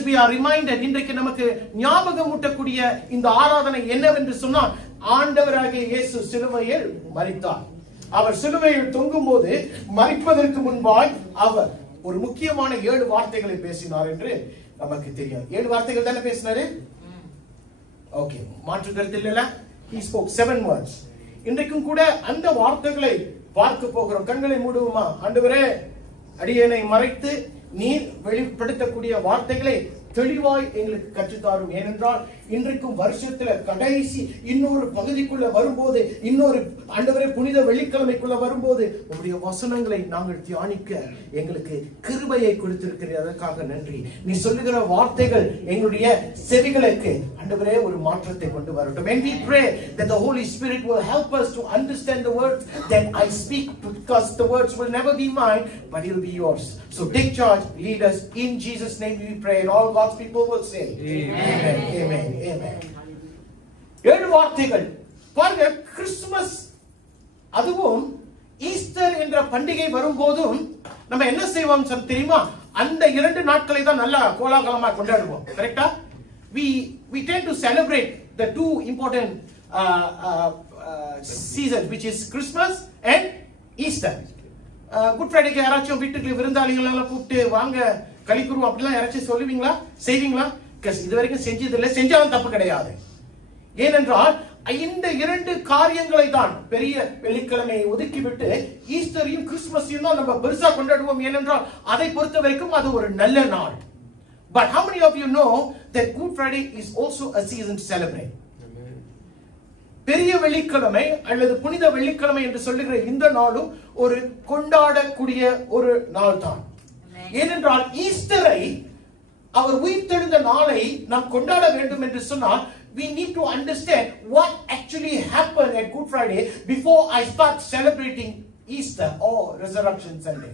as we are reminded, இன்றைக்கு நமக்கு ஞாபகமூட்டக்கூடிய இந்த ஆராதனை என்னவென்று சொன்னால், ஆண்டவராகிய இயேசு சிலுவையில் மரித்தார். அவர் சிலுவையில் தொங்கும்போது மரிப்பதற்கு முன்பாய் அவர் ஒரு முக்கியமான 7 வார்த்தைகளை பேசினார் என்று நமக்கு தெரியும். 7 வார்த்தைகள் தானே பேசினாரு? ஓகே, மாற்று கருத்து இல்லைல்ல? He spoke 7 words. இன்றைக்கும் கூட அந்த வார்த்தைகளை பார்க்க போகிறோம். கண்களை மூடுவோமா? ஆண்டவரே, அடியேனை மறைத்து நீர் வெளிப்படுத்தக்கூடிய வார்த்தைகளை தெளிவாய் எங்களுக்கு கற்றுத்தாரும். ஏனென்றால் இன்றைக்கும் வருஷத்துல கடைசி இன்னொரு பகுதிக்குள்ள வரும்போது, இன்னொரு ஆண்டவரே புனித வெள்ளிக்கிழமைக்குள்ள வரும்போது உங்களுடைய வசனங்களை நாங்கள் தியானிக்க எங்களுக்கு கிருபையை கொடுத்திருக்கிறீர். அதற்காக நன்றி. நீ சொல்லுகிற வார்த்தைகள் எங்களுடைய செவிகளுக்கு ஆண்டவரே ஒரு மாற்றத்தை கொண்டு வரட்டும். And we pray that the Holy Spirit will help us to understand the words that I speak, because the words will never be mine but it will be yours. So take charge, lead us, in Jesus' name we pray, and all God's people will say amen, amen, amen. 7 வார்த்தைகள் பாருங்க. Christmas அதுவும் Easter என்ற பண்டிகை வரும்போதும் நம்ம என்ன செய்வோம் தெரியுமா? அந்த 2 நாட்களை தான் நல்லா கோலாகலமா கொண்டாடுவோம். கரெக்டா? we tend to celebrate the 2 important seasons, which is Christmas and Easter. Good ஃப்ரைடேக்கு யாராச்சும் வீட்டுக்கு விருந்தாளிகள் எல்லாம் கூப்பிட்டு வாங்க கலிக்குரு அப்படிலாம் யாராச்சும் சொல்லுவீங்களா, செய்வீங்களா? இது வரைக்கும் செஞ்சதில்லை, செஞ்சாலும் தப்பு கிடையாது. ஏனென்றால் இந்த 2 காரியங்களை தான் பெரிய வெள்ளிக்கிழமையை ஒதுக்கிவிட்டு ஈஸ்டரையும் கிறிஸ்துமஸையும் தான் நம்ம பெருசா கொண்டாடுவோம். ஏனென்றால் அதை பொறுத்த வரைக்கும் அது ஒரு நல்ல நாள். But how many of you know that Good Friday is also a season to celebrate? பெரிய வெள்ளிக்கிழமை அல்லது புனித வெள்ளிக்கிழமை என்று சொல்லுகிற இந்த நாளும் ஒரு கொண்டாடக்கூடிய ஒரு நாள் தான். ஏனென்றால் ஈஸ்டரை, அவர் உயிர்த்தெழுந்த நாளை நாம் கொண்டாட வேண்டும் என்று சொன்னால் we need to understand what actually happened at Good Friday before I start celebrating Easter or Resurrection Sunday.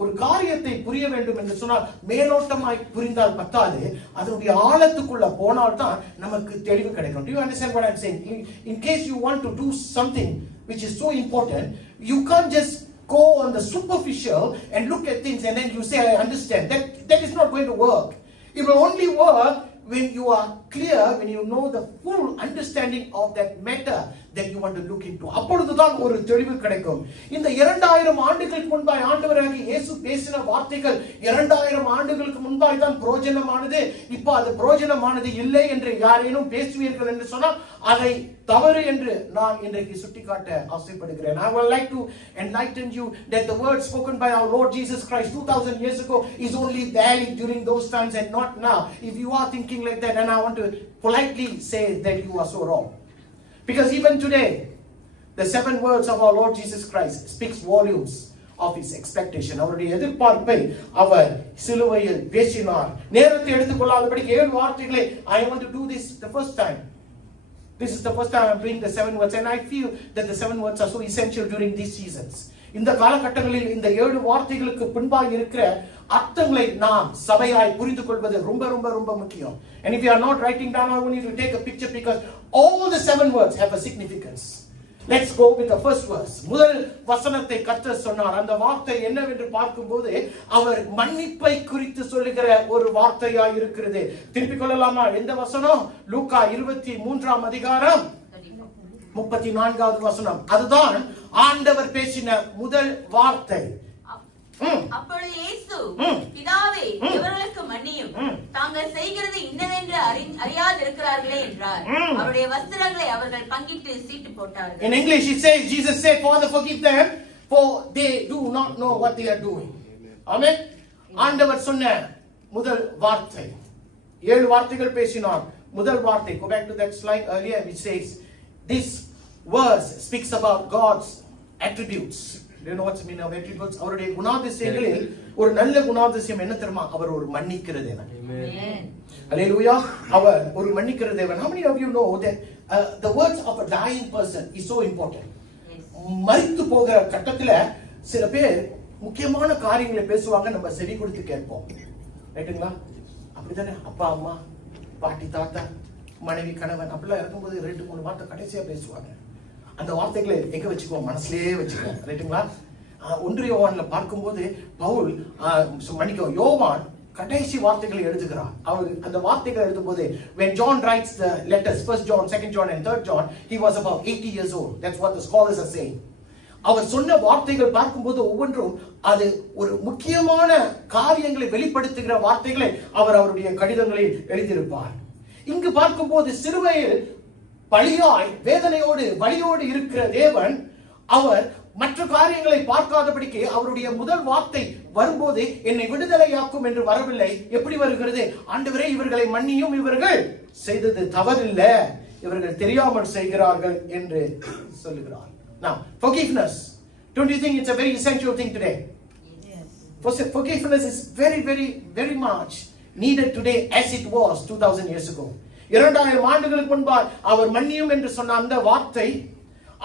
ஒரு காரியத்தை புரிய வேண்டும் என்று சொன்னால் மேலோட்டமாய் புரிந்தால் பத்தாது, அதனுடைய ஆழத்துக்குள்ள போனால் தான் நமக்கு தெளிவு கிடைக்கும். Do you understand what I'm saying? In case you want to do something which is so important, you can't just go on the superficial and look at things and then you say I understand. That is not going to work. It will only work when you are clear, when you know the full understanding of that matter that you want to look into. அப்பொழுதுதான் ஒரு தெளிவு கிடைக்கும். இந்த 2000 ஆண்டுகளுக்கு முன்பாய் ஆண்டவராகிய இயேசு பேசின வார்த்தைகள் 2000 ஆண்டுகளுக்கு முன்பாய் தான் பிரயோஜனமானது. இப்போ அது பிரயோஜனமானது இல்லை என்று யாரேனும் பேசுவீர்கள் என்று சொன்னால் அதை தவறு என்று நான் இன்றைக்கு சுட்டிக்காட்ட ஆசைப்படுகிறேன். I would like to enlighten you that the word spoken by our Lord Jesus Christ 2000 years ago is only valid during those times and not now. If you are thinking like that, and I want to politely say that you are so wrong. Because even today, the 7 words of our Lord Jesus Christ speaks volumes of his expectation. அவருடைய எதிர்பார்ப்பை அவர் சிலுவையில் பேசினார். நேரத்தை எடுத்துக்கொள்ளாதபடிக்கு 7 வார்த்தைகளை I want to do this the first time. This is the first time I'm doing the 7 words, and I feel that the 7 words are so essential during these seasons. இந்த காலகட்டங்களில் இந்த 7 வார்த்தைகளுக்கு பின்பாய் இருக்கிற அர்த்தங்களை நாம் சபையாய் புரிந்து கொள்வது ரொம்ப ரொம்ப ரொம்ப முக்கியம். And if you are not writing down, I want you to take a picture, because all the 7 words have a significance. Let's go with the first verse. முதல் வசனத்தை கர்த்தர் சொன்னார். அந்த வார்த்தை என்னவென்று பார்க்கும்போது அவர் மன்னிப்பை குறித்து சொல்லுகிற ஒரு வார்த்தையாய் இருக்கிறது. திருப்பிக் கொள்ளலாமா? எந்த வசனம்? லூக்கா 23ஆம் அதிகாரம் 34வது வசனம். அதுதான் ஆண்டவர் பேசின முதல் வார்த்தை. அப்பொழுது இயேசு, பிதாவே, இவர்களுக்கு மன்னியும், தாங்கள் செய்கிறது இன்னதென்று அறியாதிருக்கிறார்களே என்றார். அவருடைய வஸ்திரங்களை அவர்கள் பங்கிட்டு சீட்டு போட்டார்கள். In English it says, Jesus said, Father, forgive them, for they do not know what they are doing. Amen. ஆண்டவர் சொன்ன முதல் வார்த்தை. 7 வார்த்தைகள் பேசினார். முதல் வார்த்தை, go back to that slide earlier, which says this verse speaks about God's attributes. Do you know what's the meaning of attributes? அவருடைய குணாதிசயங்களில் ஒரு நல்ல குணாதிசயம் என்ன தெரியுமா? அவர் ஒரு மன்னிக்கிற தேவன். Amen. Hallelujah. அவர் ஒரு மன்னிக்கிற தேவன். How many of you know that the words of a dying person is so important? மரித்து போகிற கட்டத்துல சில பேர் முக்கியமான காரியங்களை பேசுவாங்க, நம்ம செவி கொடுத்து கேட்போம். ரைட்டுங்களா? அப்படித்தானே? அப்பா அம்மா, பாட்டி தாத்தா, மனைவி கணவன் அப்படிலாம் இருக்கும்போது 2-3 வார்த்தை கடைசியா பேசுவாங்க. அந்த வார்த்தைகளை எங்க வச்சுக்குவோம்? மனசுலயே வச்சுக்குவோம். ரைட்டுங்களா? 1 யோவான்ல பார்க்கும்போது பவுல் யோவான் கடைசி வார்த்தைகளை எழுதுகிறார். அவர் அந்த வார்த்தைகளை எழுதும்போது, when John writes the letters, 1 John, 2 John and 3 John, he was about 80 years old. That's what the scholars are saying. அவர் சொன்ன வார்த்தைகள் பார்க்கும்போது ஒவ்வொன்றும் அது ஒரு முக்கியமான காரியங்களை வெளிப்படுத்துகிற வார்த்தைகளை அவர் அவருடைய கடிதங்களில் எழுதியிருப்பார். இங்கு பார்க்கும்போது சிலுவையில் பலியாய் வேதனையோடு வலியோடு இருக்கிற தேவன், அவர் மற்ற காரியங்களை பார்க்காதபடிக்கு அவருடைய முதல் வார்த்தை வரும்போது என்னை விடுதலையாக்கும் என்று வரவில்லை. எப்படி வருகிறது? ஆண்டவரே, இவர்களை மன்னியும், இவர்கள் செய்தது தவறில்ல, இவர்கள் தெரியாமல் செய்கிறார்கள் என்று சொல்லுகிறார். Now, forgiveness. Don't you think it's a very essential thing today? Yes. Forgiveness is very, very, very much needed today as it was 2000 years ago. 2000 ஆண்டுகளுக்கு முன்பாக அவர் மன்னியும் என்று சொன்ன அந்த வார்த்தை,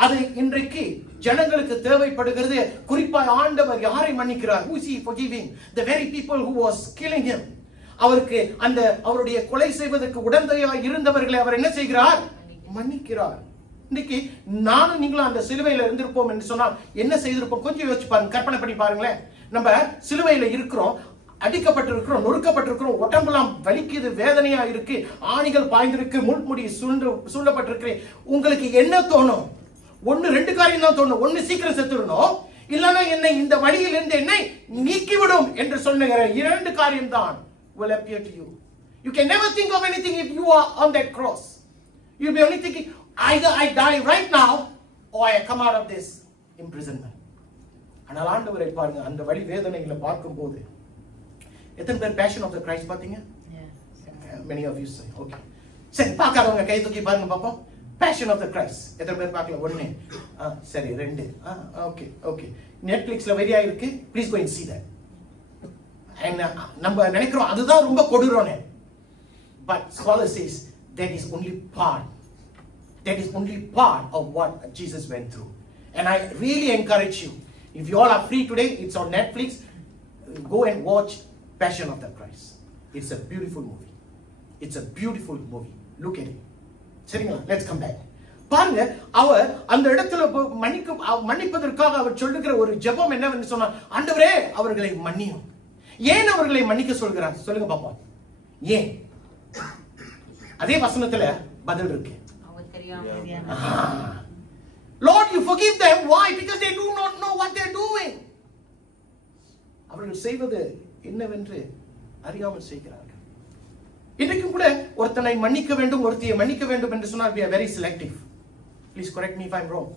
அது இன்றைக்கு ஜனங்களுக்கு தேவைப்படுகிறது. குறிப்பாக ஆண்டவர் யாரை மன்னிக்கிறார்? Who is he forgiving? The very people who was killing him. அவருக்கு அந்த அவருடைய கொலை செய்வதற்கு உடந்தையாக இருந்தவர்களை அவர் என்ன செய்கிறார்? மன்னிக்கிறார். இன்னைக்கு நானும் நீங்களும் அந்த சிலுவையில இருந்திருப்போம் என்று சொன்னால் என்ன செய்திருப்போம்? கொஞ்சம் யோசிச்சு பாருங்க, கற்பனை பண்ணி பாருங்களேன். நம்ம சிலுவையில இருக்கிறோம், அடிக்கப்பட்டிருக்கிறோம், நொறுக்கப்பட்டிருக்கிறோம், உடம்பெல்லாம் வலிக்குது, வேதனையா இருக்கு, ஆணிகள் பாய்ந்திருக்கு, முள்முடி சூழப்பட்டிருக்கு. உங்களுக்கு என்ன தோணும்? ஒன்னு ரெண்டு காரியம் தான் தோணும். ஒன்னு சீக்கிரம் செத்துடணும், இல்லனா என்னை இந்த வழியில் இருந்து என்னை நீக்கிவிடும் என்று சொல்லுகிற இரண்டு காரியம் தான் will appear to you. You can never think of anything if you are on that cross. You'll be only thinking, either I die right now or I come out of this imprisonment. ஆனால் ஆண்டவரை பாருங்க, அந்த வலி வேதனைகளை பார்க்கும்போது எத்தனை பேர் Passion of the Christ பாத்தீங்க? Many of you say, okay. சரி, பார்க்காதவங்க கை தூக்கி பாருங்க பாப்போம். Passion of the Christ எத்தனை பேர் பார்க்கல? ஒண்ணு, சரி, ரெண்டு, ஓகே ஓகே. நெட்ஃபிளிக்ஸ்ல வெரியா இருக்கு, please go and see that. நம்ம நினைக்கிறோம் அதுதான் ரொம்ப கொடூரம்னு. But scholar says that is only part. That is only part of what Jesus went through. And I really encourage you, if you all are free today, it's on Netflix, go and watch Passion of the Christ. It's a beautiful movie. It's a beautiful movie. Look at it. சரிங்களா? Let's come back. பாருங்க, அவர் அந்த இடத்துல மன்னிப்பதற்காக அவர் சொல்லுகிற ஒரு ஜெபம் என்னவென்று சொன்னா, ஆண்டவரே அவர்களை மன்னியும். ஏன் அவர்களை மன்னிக்க சொல்கிறார்? சொல்லுங்க பாப்போம். ஏன்? அதே வசனத்துல பதில் இருக்கு. Lord, you forgive them. Why? Because they do not know what they are doing. அவர்கள் செய்வது என்னவென்று அறியாமல் செய்கிறார்கள். இன்றைக்கும் கூட ஒருத்தனை மன்னிக்க வேண்டும், ஒருத்தியை மன்னிக்க வேண்டும் என்று சொன்னால் we are very selective. Please correct me if I am wrong.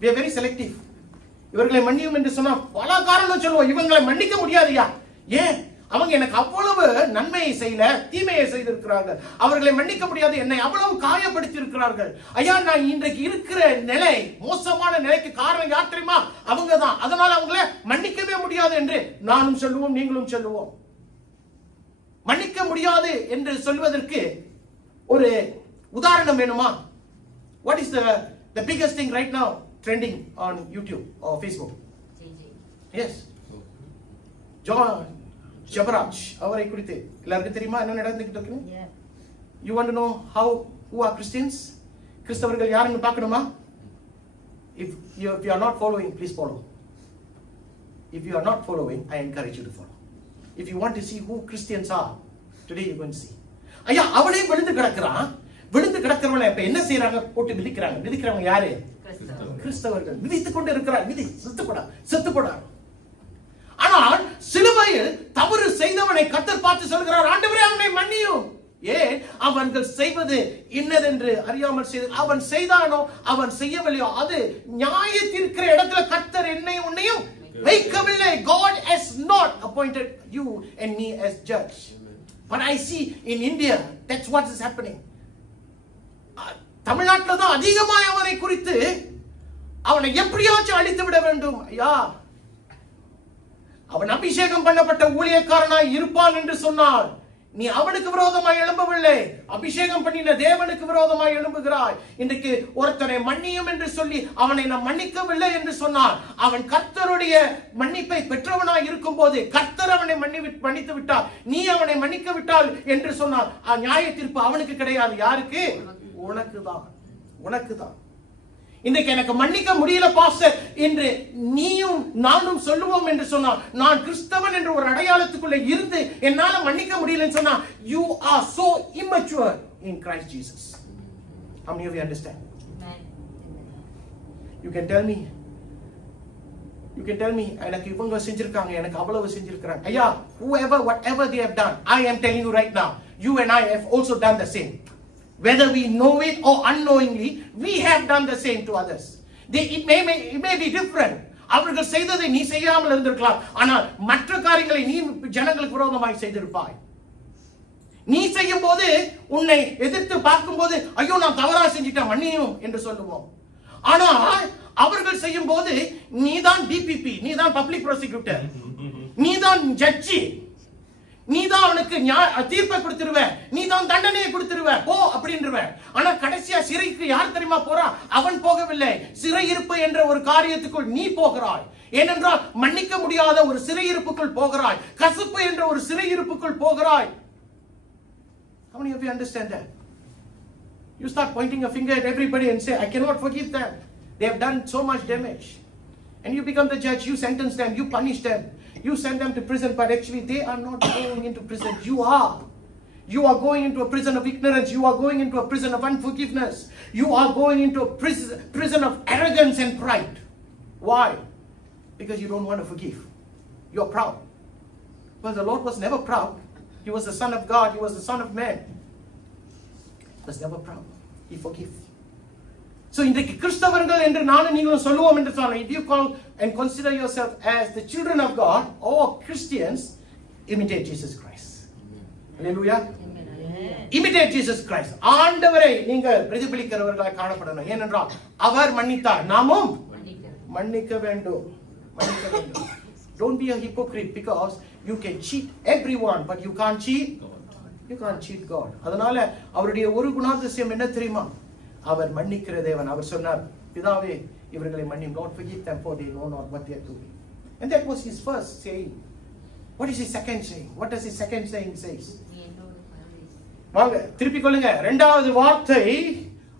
We are very selective. இவர்களை மன்னியும் என்று சொன்னால் பல காரணம் சொல்லுவோம். இவங்களை மன்னிக்க முடியாதுயா. ஏன்? அவங்க எனக்கு அவ்வளவு நன்மையை செய்யல, தீமையை செய்திருக்கிறார்கள். அவர்களை மன்னிக்க முடியாது, என்னை அவ்வளவு காயப்படுத்தி இருக்கிறார்கள். ஐயா, நான் இன்றைக்கு இருக்கிற நிலை, மோசமான நிலைக்கு காரணம் யார் தெரியுமா? அவங்க தான். அதனால அவங்களை மன்னிக்கவே முடியாது என்று நானும் சொல்லுவோம், நீங்களும் சொல்லுவோம். மன்னிக்க முடியாது என்று சொல்வதற்கு ஒரு உதாரணம் வேணுமா? What is the biggest thing right now trending on YouTube or Facebook? Yes. John Shabaraj, அவரை குறித்து எல்லாருக்கும் தெரியுமா என்ன நடந்துகிட்டு இருக்கு? You want to know who are Christians? கிறிஸ்தவர்கள் யாருன்னு பார்க்கணுமா? If you are not following, please follow. If you are not following, I encourage you to follow. If you want to see who Christians are, today you're going to see. ஐயா, அவனே விழுந்து கிடக்குறான். விழுந்து கிடக்கிறவனை இப்ப என்ன செய்யறாங்க? போட்டு மிதிக்கிறாங்க. மிதிக்கிறவங்க யாரு? கிறிஸ்தவர்கள். மிதித்துக் கொண்டு இருக்கிறார். மிதி, செத்து போடா. ஆனால் சிலுவையில் தவறு செய்தவனை கர்த்தர் பார்த்து சொல்கிறார், ஆண்டவரே அவனை மன்னியும். ஏன்? அவர்கள் செய்வது இன்னதென்று அறியாமல் செய்து, அவன் செய்தானோ அவன் செய்யவில்லையோ அது நியாயத்திற்கிற இடத்துல கர்த்தர் என்னையும் உன்னையும் வைக்கவில்லை. God has not appointed you and me as judge. But I see in India, that's what is happening. தமிழ்நாட்டில் தான் அதிகமாக அவனை குறித்து அவனை எப்படியாச்சும் அழித்து விட வேண்டும். ஐயா, அவன் அபிஷேகம் பண்ணப்பட்ட ஊழியக்காரனாய் இருப்பான் என்று சொன்னால் நீ அவனுக்கு விரோதமாய் எழும்பவில்லை, அபிஷேகம் பண்ணின தேவனுக்கு விரோதமாய் எழும்புகிறாய். இன்றைக்கு ஒருத்தனை மன்னியும் என்று சொல்லி அவனை நாம் மன்னிக்கவில்லை என்று சொன்னால், அவன் கர்த்தருடைய மன்னிப்பை பெற்றவனாய் இருக்கும் போது கர்த்தர் அவனை மன்னித்து விட்டார், நீ அவனை மன்னிக்க விட்டால் என்று சொன்னால் நியாய தீர்ப்பு அவனுக்கு கிடையாது. யாருக்கு? உனக்கு தான். இன்றைக்கு எனக்கு மன்னிக்க முடியல பாஸ்டர் என்று நீயும் நானும் சொல்லுவோம் என்று சொன்னால், நான் கிறிஸ்தவன் என்ற ஒரு அடையாளத்துக்குள்ள இருந்து என்னால மன்னிக்க முடியலன்னு சொன்னா, you are so immature in Christ Jesus. How many of you understand? You can tell me எனக்கு இவங்க செஞ்சிருக்காங்க, எனக்கு அவ்வளவு செஞ்சிருக்காங்க. ஐயா, whoever whatever they have done, I am telling you right now, you and I have also done the same. Whether we know it or unknowingly, we have done the same to others. It may be different. அவர்கள் செய்ததை நீ செய்யாமல் இருந்திருக்கலாம், ஆனால் மற்ற காரியங்களை நீ ஜனங்களுக்கு விரோதமாய் செய்திருப்பாய். நீ செய்யும் போது உன்னை எதிர்த்து பார்க்கும் போது ஐயோ நான் தவறா செஞ்சிட்டேன் மன்னியும் என்று சொல்லுவோம். ஆனால் அவர்கள் செய்யும் போது நீதான் டிபிபி, நீதான் பப்ளிக் ப்ராசிக்யூட்டர், நீதான் ஜட்ஜி, நீதான் அவனுக்கு தீர்ப்பை கொடுத்துருவ, நீதான் தண்டனையை கொடுத்துருவ, போ அப்படின்றவ. ஆனா கடைசியா சிறைக்கு யார் தெரியுமா போறா? அவன் போகவில்லை, சிறையிருப்பு என்ற ஒரு காரியத்துக்குள் நீ போகிறாய். ஏனென்றால் மன்னிக்க முடியாத ஒரு சிறையிருப்புக்குள் போகிறாய், கசப்பு என்ற ஒரு சிறையிருப்புக்குள் போகிறாய். How many of you understand that? You start pointing a finger at everybody and say, I cannot forgive them. They have done so much damage. And you become the judge, you sentence them, you punish them, you send them to prison, but actually they are not going into prison. You are. You are going into a prison of ignorance. You are going into a prison of unforgiveness. You are going into a prison of arrogance and pride. Why? Because you don't want to forgive. You are proud. But the Lord was never proud. He was the Son of God. He was the Son of Man. He was never proud. He forgave. So இன்றைக்கு கிறிஸ்தவர்கள் என்று நானும் நீங்களும் சொல்லுவோம் என்று சொன்னால், if you call and consider yourself as the children of God or Christians, imitate Jesus Christ. Hallelujah. Imitate Jesus Christ. ஆண்டவரை நீங்கள் பிரதிபலிக்கிறவர்களாய் காணப்படணும். ஏனென்றால் அவர் மன்னித்தார், நாமும் மன்னிக்க வேண்டும். Don't be a hypocrite because you can cheat everyone but you can't cheat God. அதனால அவருடைய ஒரு குணாதிசயம் என்ன தெரியுமா? அவர் மன்னிக்கிற தேவன். அவர் சொன்னார், பிதாவே இவர்களை மன்னியும், Lord forgive them for they know not what they are doing. And that was his first saying. What is his second saying? What does his second saying says? வாங்க திருப்பி கொள்ளுங்க. இரண்டாவது வார்த்தை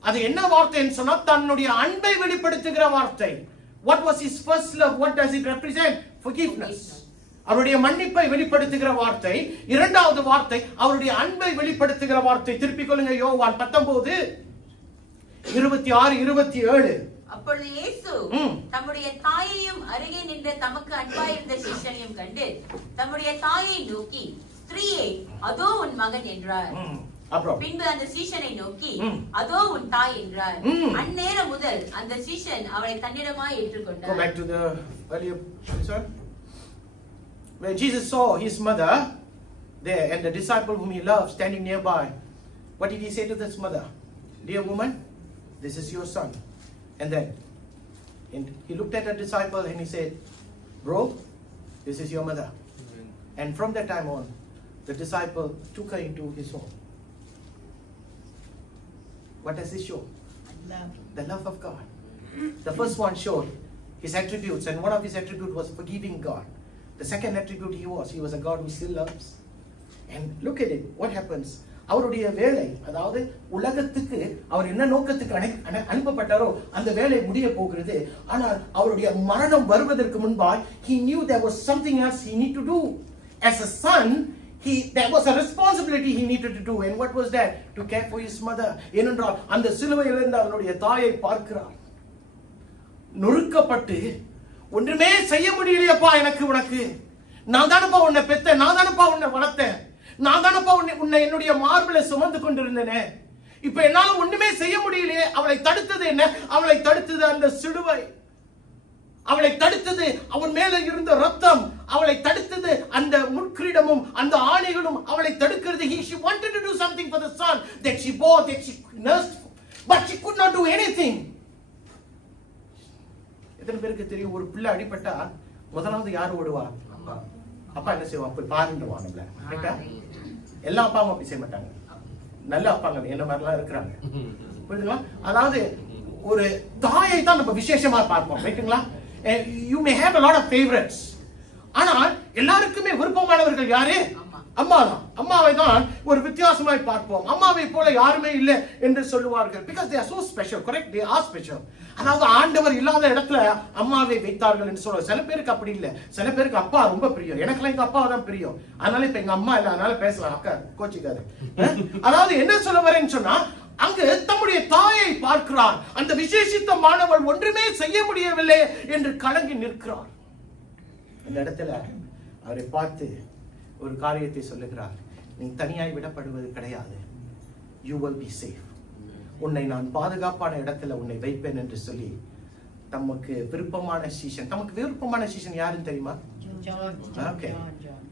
அது என்ன வார்த்தைன்னு சொன்னா, தன்னுடைய அன்பை வெளிப்படுத்துகிற வார்த்தை. What was his first love? What does it represent? Forgiveness. அவருடைய மன்னிப்பை வெளிப்படுத்துகிற வார்த்தை. இரண்டாவது வார்த்தை அவருடைய அன்பை வெளிப்படுத்துகிற வார்த்தை. திருப்பி கொள்ளுங்க. யோவான் 19:26-27. அப்பொழுது இயேசு தம்முடைய தாயையும் அருகே நின்ற தமக்கு அன்பாயிருந்த சிஷ்யனையும் கண்டு தம்முடைய தாயை நோக்கி, ஸ்திரீயே அதோ உன் மகன் என்றார். பின்பு அந்த சீஷனை நோக்கி, அதோ உன் தாய் என்றார். அந்நேரம் முதல் அந்த சீஷன் அவளை தன்னிடமாய் ஏற்றுக்கொண்டார். Go back to the earlier sir. When Jesus saw his mother there and the disciple whom he loved standing nearby, what did he say to this mother? Dear woman, this is your son. And then he looked at the disciple and he said, bro, this is your mother. And from that time on, the disciple took her into his home. What does this show? Love. The love of God. The first one showed his attributes, and one of his attributes was forgiving God. The second attribute he was a God who still loves. And look at it, what happens? அவருடைய வேலை, அதாவது உலகத்துக்கு அவர் என்ன நோக்கத்துக்கு அனுப்பப்பட்டாரோ அந்த வேலை முடிய போகிறது. ஆனால் அவருடைய மரணம் வருவதற்கு முன்பாய் he knew there was something else he need to do. As a son, there was a responsibility he needed to do. And what was that? To care for his mother. ஏனென்றால் அந்த சிலுவையிலிருந்து அவருடைய தாயை பார்க்கிறார். நொறுக்கப்பட்டு ஒன்றுமே செய்ய முடியலையப்பா எனக்கு உனக்கு, நான் தானப்பா உன்னை பெத்த, நான் தானப்பா உன்னை வளர்த்தேன், நான் தானப்பா உன்னை என்னுடைய மார்பில சுமந்து கொண்டிருந்தேனே, இப்ப என்னால ஒண்ணுமே செய்ய முடியலையே. அவளை தடுத்தது என்ன? அவளை தடுத்தது அந்த சிலுவை, அவளை தடுத்தது அவன் மேல இருந்த ரத்தம், அவளை தடுத்தது அந்த முட்கிரீடமும் அந்த ஆணைகளும் அவளை தடுக்கிறது. She wanted to do something for the son that she bore, that she nursed, but she could not do anything. எத்தனை பேருக்கு தெரியும், ஒரு பிள்ளை அடிபட்டா முதலாவது யார் ஓடுவா? அப்பா என்ன செய்வான்? போய் பாருண்டுவான். எல்லா அப்பாவும் அப்படி செய்ய மாட்டாங்க. நல்ல அப்பாங்க என்ன மாதிரிலாம் இருக்கிறாங்க, புரியுதுங்களா? அதாவது ஒரு தாயை தான் நம்ம விசேஷமா பார்ப்போம், ரைட்டுங்களா? You may have a lot of favorites. ஆனால் எல்லாருக்குமே விருப்பமானவர்கள் யாரு? அம்மா தான். அம்மாவை தான் ஒரு வித்தியாசமாய் பார்ப்போம். அம்மாவை போல யாருமே இல்லை என்று சொல்லுவார்கள். because they are so special. correct, they are special. அதாவது ஆண்டவர் இல்லாத இடத்துல அம்மாவை வைத்தார்கள் என்று சொல்ற. சில பேருக்கு அப்படி இல்லை. சில பேருக்கு அப்பா ரொம்ப பிரியம். எனக்குலாம் எங்க அப்பா தான் பிரியம். அதனால இப்ப எங்க அம்மா இல்ல, அதனால பேசலாம். அக்கா கோச்சிக்காது. அதாவது என்ன சொல்ல வரேன்னு சொன்னா, அங்கு தம்முடைய தாயை பார்க்கிறார். அந்த விசேஷித்த மாணவன் ஒன்றுமே செய்ய முடியவில்லை என்று கலங்கி நிற்கிறார். அந்த இடத்துல அவரை பார்த்து ஒரு காரியத்தை சொல்லுகிறார். நீ தனியாய் விடப்படுவது கிடையாது. you will be safe. உன்னை நான் பாதுகாப்பான இடத்துல உன்னை வைப்பேன் என்று சொல்லி தமக்கு விருப்பமான சீஷன். தமக்கு விருப்பமான சீஷன் யாருன்னு தெரியுமா? Okay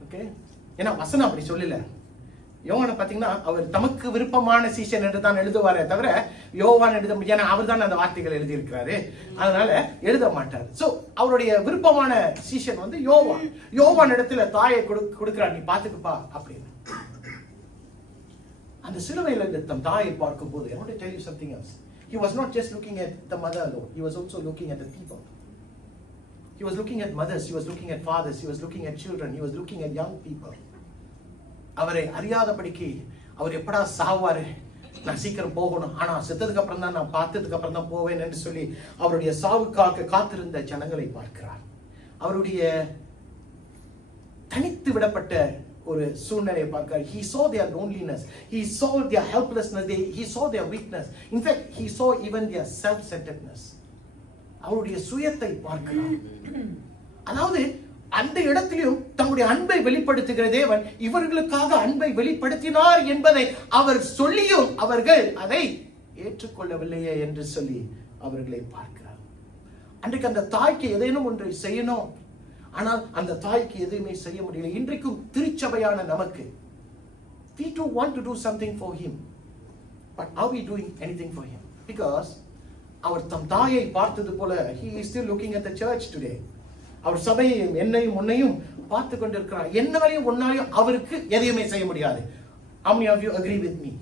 okay. ஏன்னா வசனம் அப்படி சொல்லல. யோவானை பாத்தீங்கன்னா அவர் தமக்கு விருப்பமான சீஷன் என்று தான் எழுதுவாரே தவிர யோவான் எழுத முடியாது. அவர் தான் அந்த வார்த்தைகள் எழுதி இருக்கிறாரு, அதனால எழுத மாட்டார். சோ அவருடைய விருப்பமான சீஷன் வந்து யோவான். யோவான் இடத்துல தாயை கொடுக்கிறார், நீ பாத்துக்குப்பா அப்படின்னு. அந்த சிலுவையில் தம் தாயை பார்க்கும் போது, I want to tell you something else. He was not just looking at the mother alone. He was also looking at the people. He was looking at mothers. He was looking at fathers. He was looking at children. He was looking at young people. அவரை அறியாதபடிக்கு அவர் எப்படா சாவாரு, நான் சீக்கிரம் போகணும், ஆனா செத்ததுக்கு அப்புறம் தான், நான் பார்த்ததுக்கு அப்புறம் தான் போவேன் என்று சொல்லி அவருடைய சாவுக்காக காத்திருந்த ஜனங்களை பார்க்கிறார். அவருடைய தனித்து விடப்பட்ட ஒரு சூழ்நிலையை பார்க்கிறார். he saw their loneliness, he saw their helplessness, he saw their weakness, in fact he saw even their self-centeredness. அவருடைய சுயத்தை பார்க்கிறார். அதாவது அந்த இடத்திலும் தம்முடைய அன்பை வெளிப்படுத்துகிற தேவன் இவர்களுக்காக அன்பை வெளிப்படுத்தினார் என்பதை அவர் சொல்லியும் அவர்கள் அதை ஏற்றுக்கொள்ளவில்லையே என்று சொல்லி அவர்களை பார்க்கிறார். அன்றைக்கு அந்த தாய்க்கு ஏதேனும் ஒன்றை செய்யணும், ஆனால் அந்த தாய்க்கு எதுவுமே செய்ய முடியல. இன்றைக்கும் திருச்சபையான நமக்கு we too want to do something for him, but are we doing anything for him? Because அவர் தம் தாயை பார்த்தது போல he is still looking at the church today. அவர் சபையையும் என்னையும் உன்னையும் பார்த்து கொண்டிருக்கிறார். என்னவரையும் ஒன்னாலையும் அவருக்கு எதையுமே செய்ய முடியாது. How many of you agree with me?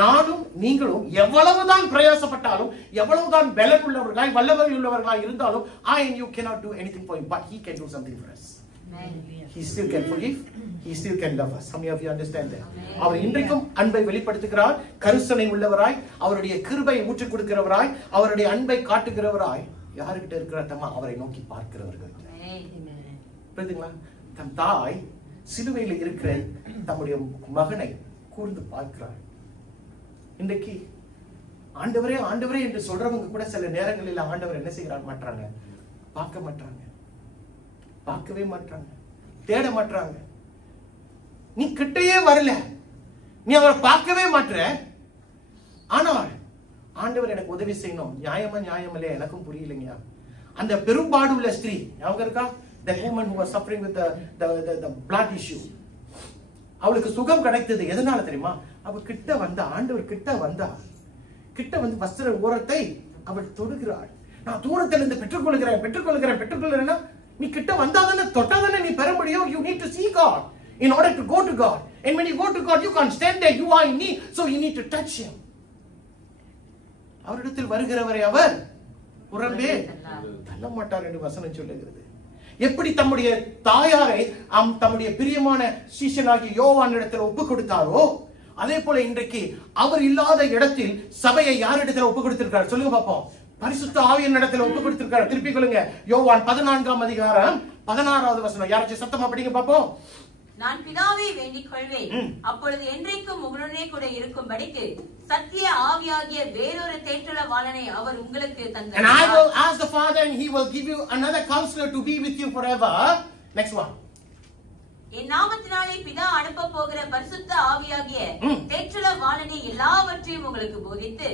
நானும் நீங்களும் எவ்வளவுதான் பிரயாசப்பட்டாலும், எவ்வளவுதான் பலம் உள்ளவர்களாய் வல்லமை உள்ளவர்களாய் இருந்தாலும், I and you cannot do anything for him, but he can do something for us. He still can forgive, he still can love us. How many of you understand that? அவர் இன்றைக்கும் அன்பை வெளிப்படுத்துகிறார். கருசனை உள்ளவராய், அவருடைய கிருபையை ஊற்றிக் கொடுக்கிறவராய், அவருடைய அன்பை காட்டுகிறவராய் யாருக்கிட்ட இருக்கிறார்? அவரை நோக்கி பார்க்கிறவர்கள். புரியுதுங்களா? தம் தாய் சிலுவையில் இருக்கிற தம்முடைய மகனை கூர்ந்து பார்க்கிறார். இன்றைக்கு ஆண்டவரே ஆண்டவரே என்று சொல்றவங்க கூட சில நேரங்களில் ஆண்டவர் என்ன செய்கிறார் மாட்டாங்க, பார்க்க மாட்டாங்க, பார்க்கவே மாட்டாங்க, தேட மாட்டாங்க. நீ கிட்டையே வரல, நீ அவரை பார்க்கவே மாட்ட, ஆனால் ஆண்டவர் எனக்கு உதவி செய்யணும். நியாயமா நியாயம் இல்லையா? எனக்கும் புரியலைங்க. அந்த பெரும்பாடு உள்ள ஸ்திரீ அவங்க இருக்கா, the woman who was suffering with the blood issue, அவளுக்கு சுகம் கிடைத்தது எதனால தெரியுமா? அவ கிட்ட வந்தா, ஆண்டவர் கிட்ட வந்தா, கிட்ட வந்து வஸ்திர ஓரத்தை அவள் தொடுகிறாள். நான் தூரத்துல இருந்து பெற்றுக்கொள்கிறேன். நீ கிட்ட வந்தாதானே, தொட்டாதானே நீ பெற முடியும். You need to see God in order to go to God. And when you go to God, you can't stand there. You are in need, so you need to touch him. அவரிடத்தில் வருகிறவரை அவர் புறம்பே தள்ள மாட்டார் என்று வசனம் சொல்லுகிறது. எப்படி தம்முடைய தாயாரை தம்முடைய பிரியமான சீஷனாகிய யோவான் இடத்தில் ஒப்பு கொடுத்தாரோ, அதே போல இன்றைக்கு அவர் இல்லாத இடத்தில் சபையை யார் இடத்துல ஒப்பு கொடுத்திருக்கார் சொல்லுங்க பாப்போம். பரிசுத்த ஆவியின் இடத்துல ஒப்பு கொடுத்திருக்கார். திருப்பி கொள்ளுங்க. யோவான் 14ஆம் அதிகாரம் 16வது வசனம். யாராச்சும் சத்தமா படிங்க பாப்போம். நான் பிதாவை வேண்டிக் கொள்வேன், அப்பொழுது என்றைக்கும் உங்களுடனே கூட இருக்கும்படிக்கு சத்திய ஆவியாகிய வேறொரு தேற்றளவாளனை அவர் உங்களுக்கு தந்தார். And I will ask the Father and he will give you another counselor to be with you forever. Next one. என் நாமத்தினாலே பிதா அனுப்ப போகிற பரிசுத்த ஆவியாகிய தேற்றளவாளனை எல்லாவற்றையும் உங்களுக்கு போதித்து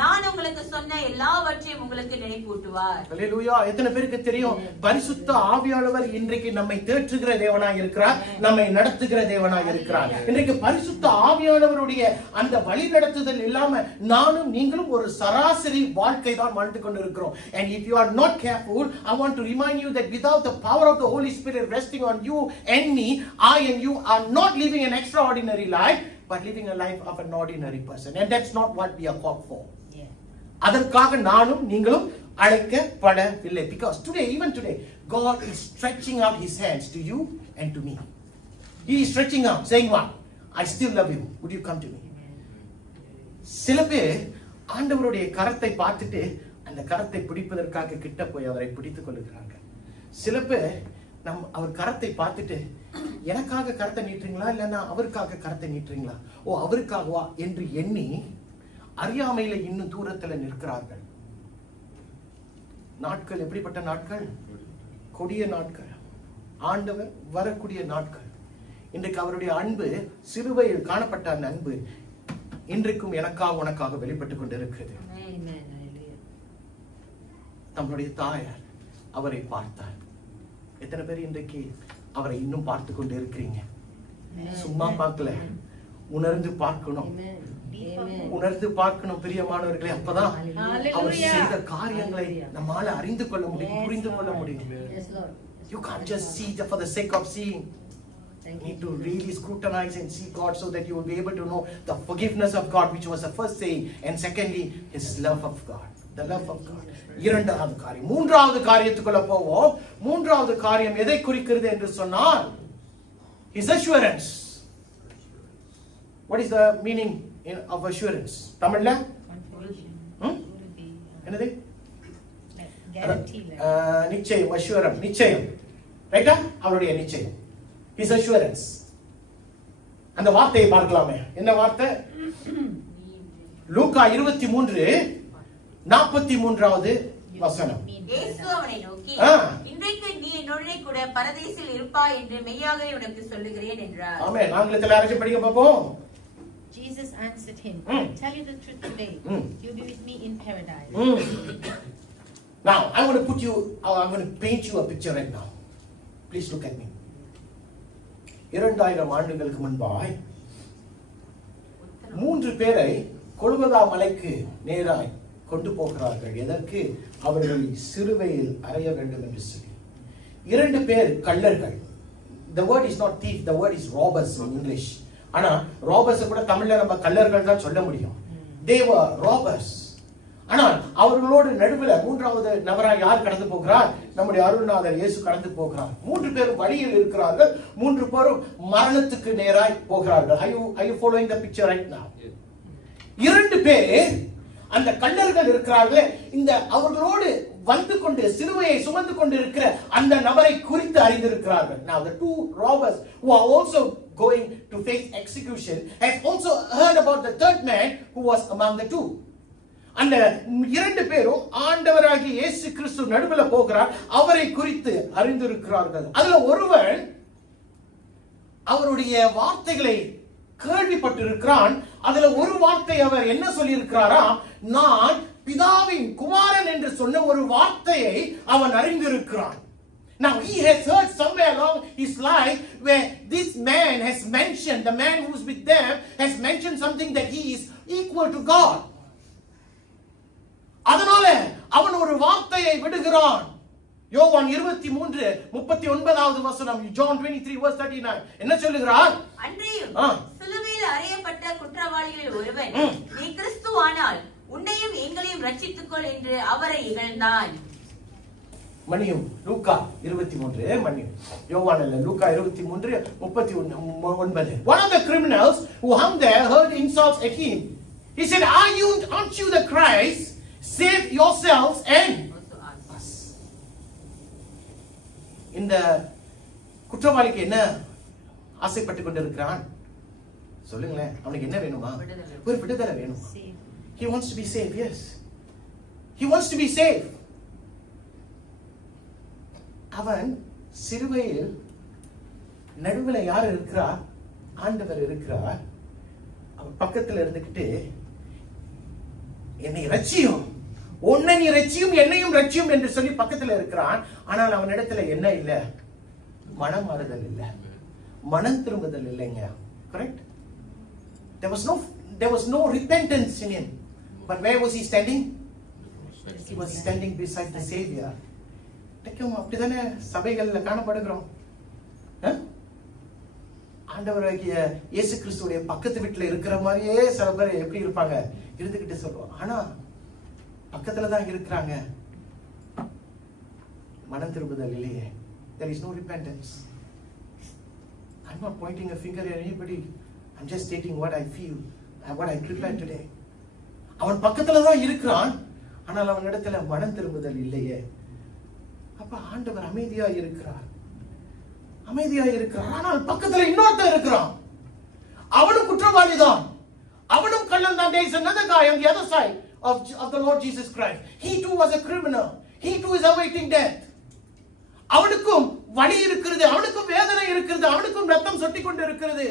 நான் உங்களுக்கு சொன்ன எல்லாவற்றையும் உங்களுக்கு நினைப்பூட்டுவார். அல்லேலூயா. எத்தனை பேருக்கு தெரியும் பரிசுத்த ஆவியானவர் இன்றைக்கு நம்மை தேற்றுகிற தேவனாய் இருக்கிறார், நம்மை நடத்துகிற தேவனாய் இருக்கிறார். இன்றைக்கு பரிசுத்த ஆவியானவருடைய அந்த வழி நடத்துதல் இல்லாம நானும் நீங்களும் ஒரு சராசரி வாழ்க்கை தான் வாழ்ந்து கொண்டிருக்கிறோம். And if you are not careful, I want to remind you that without the power of the Holy Spirit resting on you and me, I and you are not living an extraordinary life, but living a life of an ordinary person. And that's not what we are called for. அதற்காக நானும் நீங்களும் அழைக்கப்படவில்லை. Because today, even today, God is stretching out his hands to you and to me. He is stretching out, saying what? I still love you. Would you come to me? சில பேர் ஆண்டவருடைய கரத்தை பார்த்துட்டு அந்த கரத்தை பிடிப்பதற்காக கிட்ட போய் அவரை பிடித்துக் கொள்ளுகிறாங்க. சில பேர் அவர் கரத்தை பார்த்துட்டு எனக்காக கரத்தை நீட்டுறீங்களா இல்லைன்னா அவருக்காக கரத்தை நீட்டுறீங்களா, ஓ அவருக்காகவா என்று எண்ணி அறியாமையில இன்னும் தூரத்துல நிற்கிறார்கள். நாட்கள் எப்படிப்பட்ட நாட்கள்? கொடிய நாட்கள், ஆண்டவர் வரக்கூடிய நாட்கள். இன்றைக்கு அவருடைய அன்பு, சிலுவையில் காணப்பட்ட அந்த அன்பு இன்றைக்கும் எனக்காக உனக்காக வெளிப்பட்டுக் கொண்டிருக்கிறது. நம்முடைய தாயார் அவரை பார்த்தார். எத்தனை பேர் இன்றைக்கு அவரை இன்னும் பார்த்து கொண்டு இருக்கிறீங்க? சும்மா பார்க்கல, உணர்ந்து பார்க்கணும். உணர்ந்து பார்க்கணும் பிரியமானவர்களே. அப்பதான் அவர் செய்த காரியங்களை நம்மால அறிந்து கொள்ள முடியும், புரிந்து கொள்ள முடியும். You can't just see for the sake of seeing. You need to really scrutinize and see God so that you will be able to know the forgiveness of God, which was the first saying, and secondly His love of God, the love of God. இரண்டாவது காரியம். மூன்றாவது காரியத்துக்குள்ள போவோம். மூன்றாவது காரியம் எதை குறிக்கிறது என்று சொன்னால் His assurance. What is the meaning of assurance? தமிழ்ல என்னது? நிச்சயம், assurance, நிச்சயம். ரைட்டா? அவருடைய நிச்சயம். His assurance. அந்த வார்த்தையை பார்க்கலாமே. என்ன வார்த்தை? லூக்கா 23:43வது வசனம். இயேசு அவனை நோக்கி, இன்றைக்கு நீ என்னுடனே கூட பரதீசில் இருப்பாய் என்று மெய்யாகவே உனக்கு சொல்லுகிறேன் என்றார். ஆமென். ஆங்கிலத்தில் அரேஞ்ச் படிங்க பாப்போம். Jesus answered him, tell you the truth today, you'll be with me in paradise. Now, I'm going to paint you a picture right now. Please look at me. 2000 ஆண்டுகளுக்கு முன்பாய் 3 பேரை கொல்கதா மலைக்கு நேராய் கொண்டு போகிறார்கள். எதற்கு? அவர்களை சிலுவையில் அறைய வேண்டும் என்று சொல்லி. 2 பேர் கள்ளர்கள். The word is not thief, the word is robbers in English. ஆனா robbers கூட தமிழ்ல நம்ம கள்ளர்கள் தான் சொல்ல முடியும். They were robbers. ஆனால் அவர்களோடு நடுவில் 3வது நபராய் யார் கடந்து போகிறார்? நம்முடைய அருள்நாதர் இயேசு கடந்து போகிறார். 3 பேரும் வழியில் இருக்கிறார்கள். 3 பேரும் மரணத்துக்கு நேராய் போகிறார்கள். Are you following the picture right now? 2 பேர் அந்த கள்ளர்கள் இருக்கிறார்கள். இந்த அவர்களோடு வந்து கொண்டு சிலுவையை சுமந்து கொண்டு இருக்கிற அந்த நபரை குறித்து அறிந்திருக்கிறார்கள். Now the 2 robbers who are also going to face execution have also heard about the 3rd man who was among the 2. அந்த 2 பேரும் ஆண்டவராகிய இயேசு கிறிஸ்து நடுவுல போகிறார். அவரை குறித்து அறிந்திருக்கிறார்கள். அதுல ஒருவன் அவருடைய வார்த்தைகளை கேள்விப்பட்டிருக்கிறான். அதுல ஒரு வார்த்தை அவர் என்ன சொல்லி இருக்கிறாரா? நான் பிதாவின் குமாரன் என்று சொன்ன ஒரு வார்த்தையை அவன் அறிந்திருக்கிறான். Now he has heard somewhere along his life where this man has mentioned, the man who's with them has mentioned something that he is equal to God. அதனால அவன் ஒரு வார்த்தையை விடுகிறான். யோவான் 23:39வது வசனம். John 23:39 என்ன சொல்லுகிறார்? அன்றியும் சிலுவையில் அறையப்பட்ட குற்றவாளிகளில் ஒருவன், நீ கிறிஸ்துவானால் உன்னையும் எங்களையும் ரட்சித்துக்கொள் என்று அவரை இகழ்ந்தான். மன்னியும் லூக்கா 23 மன்னியும் யோவானில் லூக்கா 23:39. One of the criminals who hung there heard insults at him. He said, aren't you the Christ? Save yourselves and us. இந்த குற்றவாளிக்கு என்ன ஆசைப்பட்டு கொண்டிருக்கிறான்? சொல்லுங்களேன். அவனுக்கு என்ன வேணுமா? ஒரு விடுதலை வேணுமா? He wants to be saved. Yes, he wants to be saved. அவன் சிலுவையில் நடுவுல யார் இருக்கிறார்? ஆண்டவர் இருக்கிறார். அவன் பக்கத்துல இருந்துகிட்டு என்னை ரட்சியும், உன்னை நீ ரட்சியும், என்னையும் ரட்சியும் என்று சொல்லி பக்கத்துல இருக்கிறான். ஆனால் அவன் இடத்துல என்ன இல்ல? மனம் மாறுதல் இல்ல, மனம் திரும்புதல் இல்லைங்க. Correct? There was no repentance in him. But where was he standing? He was standing beside the Savior. அப்படிதானே சபைகள்ல காணப்படுகிறோம். ஆண்டவராகிய இயேசு கிறிஸ்துடைய பக்கத்து வீட்டுல இருக்கிற மாதிரியே சில பேர் எப்படி இருப்பாங்க? இருந்துகிட்டு சொல்லுவோம். ஆனா பக்கத்துல தான் இருக்கிறாங்க. மனம் திரும்புதல் இல்லையே. There is no repentance. I'm not pointing a finger at anybody. I'm just stating what I feel and what I prepared today. அவன் பக்கத்துல தான் இருக்கிறான், ஆனால் அவன் இடத்துல மனம் திரும்புதல் இல்லையே. அப்ப ஆண்டவர் அமைதியா இருக்கிறார், அமைதியா இருக்கிறார். ஆனால் பக்கத்துல இன்னொருத்தன் இருக்கிறான், அவனும் குற்றவாளி தான், அவனும் கள்ளன் தான். There is another guy on the other side of the Lord Jesus Christ. He too was a criminal. He too is awaiting death. அவனுக்கும் வலி இருக்கிறது, அவனுக்கும் வேதனை இருக்கிறது, அவனுக்கும் ரத்தம் சொட்டி கொண்டு இருக்கிறது.